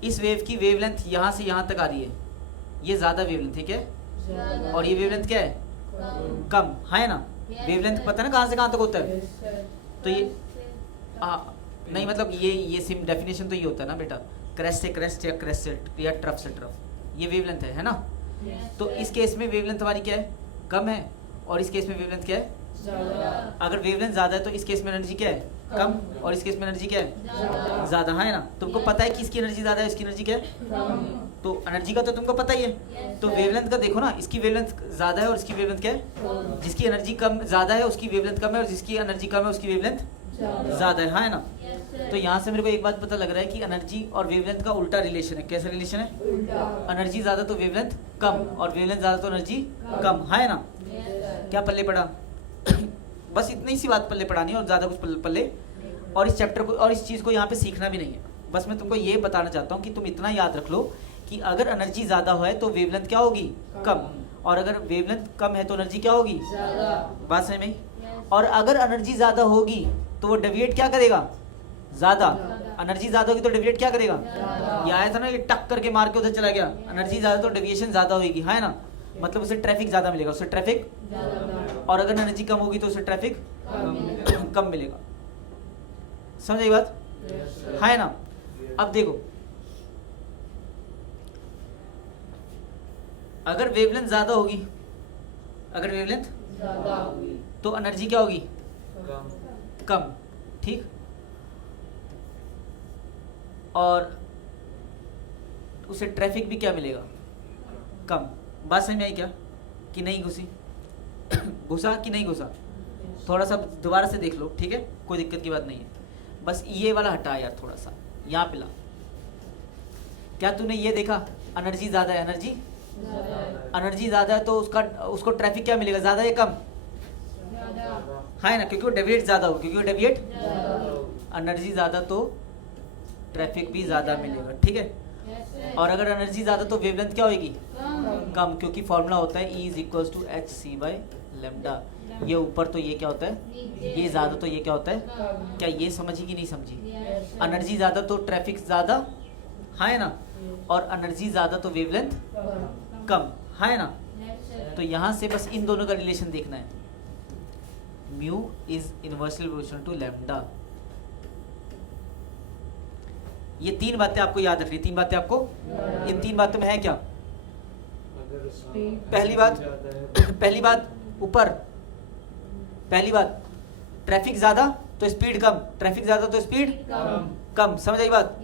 इस वेव की वेवलेंथ यहाँ से यहाँ तक आ रही है, ये ज़्यादा वेवलेंथ है, क्या है? और ये वेवलेंथ क्या है, कम है ना। वेवलेंथ पता है ना कहाँ से कहाँ तक होता है। तो ये नहीं, मतलब ये सिम डेफिनेशन तो ये होता है ना बेटा, क्रेस्ट से क्रेस्ट या क्रेस्ट से या ट्रफ से ट्रफ, ये वेवलेंथ है ना। तो इस केस में वेवलेंथ हमारी क्या है, कम है। और इस केस में वेवलेंथ क्या है, अगर वेवलेंथ ज़्यादा है तो इस केस में एनर्जी क्या है, कम। और इस केस में एनर्जी क्या है, ज़्यादा, है ना। तुमको पता है कि इसकी एनर्जी ज़्यादा है, इसकी एनर्जी क्या है, तो एनर्जी का तो तुमको पता ही है। तो वेवलेंथ का देखो ना, इसकी वेवलेंथ ज़्यादा है और इसकी वेवलेंथ क्या है, जिसकी एनर्जी कम ज़्यादा है उसकी वेवलेंथ कम है, और जिसकी एनर्जी कम है उसकी वेवलेंथ ज़्यादा है ना। तो यहाँ से मेरे को एक बात पता लग रहा है कि एनर्जी और वेवलेंथ का उल्टा रिलेशन है। कैसा रिलेशन है, एनर्जी ज़्यादा तो वेवलेंथ कम, और वेवलेंथ ज़्यादा तो एनर्जी कम, है ना। क्या पल्ले पड़ा बस इतनी सी बात पल्ले पढ़ानी है, और ज़्यादा कुछ पल्ले। और इस चैप्टर को और इस चीज़ को यहाँ पे सीखना भी नहीं है। बस मैं तुमको ये बताना चाहता हूँ कि तुम इतना याद रख लो कि अगर एनर्जी ज़्यादा है तो वेवलेंथ क्या होगी, कम। और अगर वेवलेंथ कम है तो एनर्जी क्या होगी, बात समझ में। और अगर एनर्जी ज़्यादा होगी तो वो डेविएट क्या करेगा, ज़्यादा। एनर्जी ज़्यादा होगी तो डेविएट क्या करेगा, ये आया था ना, ये टक करके मार के उधर चला गया। एनर्जी ज़्यादा तो डेविएशन ज़्यादा होगी, है ना। मतलब उसे ट्रैफिक ज़्यादा मिलेगा, उसे ट्रैफिक। और अगर एनर्जी कम होगी तो उसे ट्रैफिक कम मिलेगा। समझ आई बात, है ना। अब देखो, अगर वेवलेंथ ज़्यादा होगी, अगर वेवलेंथ तो एनर्जी क्या होगी, कम, ठीक। और उसे ट्रैफिक भी क्या मिलेगा, कम। बात समझ में आई क्या, कि नहीं घुसी घुसा कि नहीं घुसा, थोड़ा सा दोबारा से देख लो, ठीक है, कोई दिक्कत की बात नहीं है। बस ये वाला हटा यार, थोड़ा सा यहाँ पे ला। क्या तूने ये देखा, एनर्जी ज़्यादा है, एनर्जी ज़्यादा है तो उसको ट्रैफिक क्या मिलेगा, ज़्यादा या कम, है ना, क्योंकि वो डेविएट ज़्यादा हो, क्योंकि वो डेविएट, एनर्जी ज़्यादा तो ट्रैफिक भी ज़्यादा मिलेगा, ठीक है। और अगर एनर्जी ज़्यादा तो वेवलेंथ क्या होगी, कम, क्योंकि फॉर्मूला होता है E is equals to H C by lambda. ये ऊपर तो ये क्या होता है, ये ज़्यादा तो ये क्या होता है, क्या ये समझी कि नहीं समझी। एनर्जी ज़्यादा तो ट्रैफिक ज़्यादा, है ना। और एनर्जी ज़्यादा तो वेवलेंथ कम, है ना। तो यहाँ से बस इन दोनों का रिलेशन देखना है। Mu is inversely proportional to lambda. ये 3 बातें आपको याद रखनी, 3 बातें आपको, इन 3 बातों में है क्या। पहली बात ऊपर, पहली बात ट्रैफिक ज़्यादा तो स्पीड कम, ट्रैफिक ज़्यादा तो स्पीड कम, समझ आई बात।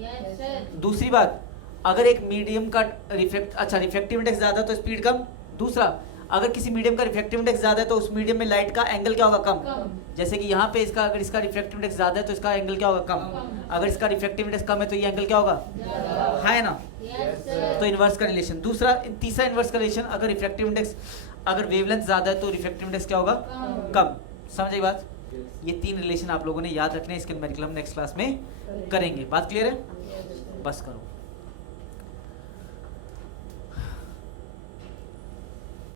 दूसरी बात, अगर एक मीडियम का रिफ्रैक्टिव इंडेक्स ज़्यादा तो स्पीड कम। दूसरा, अगर किसी मीडियम का रिफ्रैक्टिव इंडेक्स ज़्यादा है तो उस मीडियम में लाइट का एंगल क्या होगा, कम। जैसे कि यहाँ पे इसका, अगर इसका रिफ्रैक्टिव इंडेक्स ज़्यादा है तो इसका एंगल क्या होगा, कम। अगर इसका रिफ्रैक्टिव इंडेक्स कम है तो ये एंगल क्या होगा, है ना। तो इन्वर्स का रिलेशन। तीसरा इन्वर्स का रिलेशन, अगर रिफ्रैक्टिव इंडेक्स, अगर वेवलेंथ ज़्यादा है तो रिफ्रैक्टिव इंडेक्स क्या होगा, कम। समझ आई बात। ये 3 रिलेशन आप लोगों ने याद रखने हैं, इसके न्यूमेरिकल हम नेक्स्ट क्लास में करेंगे। बात क्लियर है, बस करो।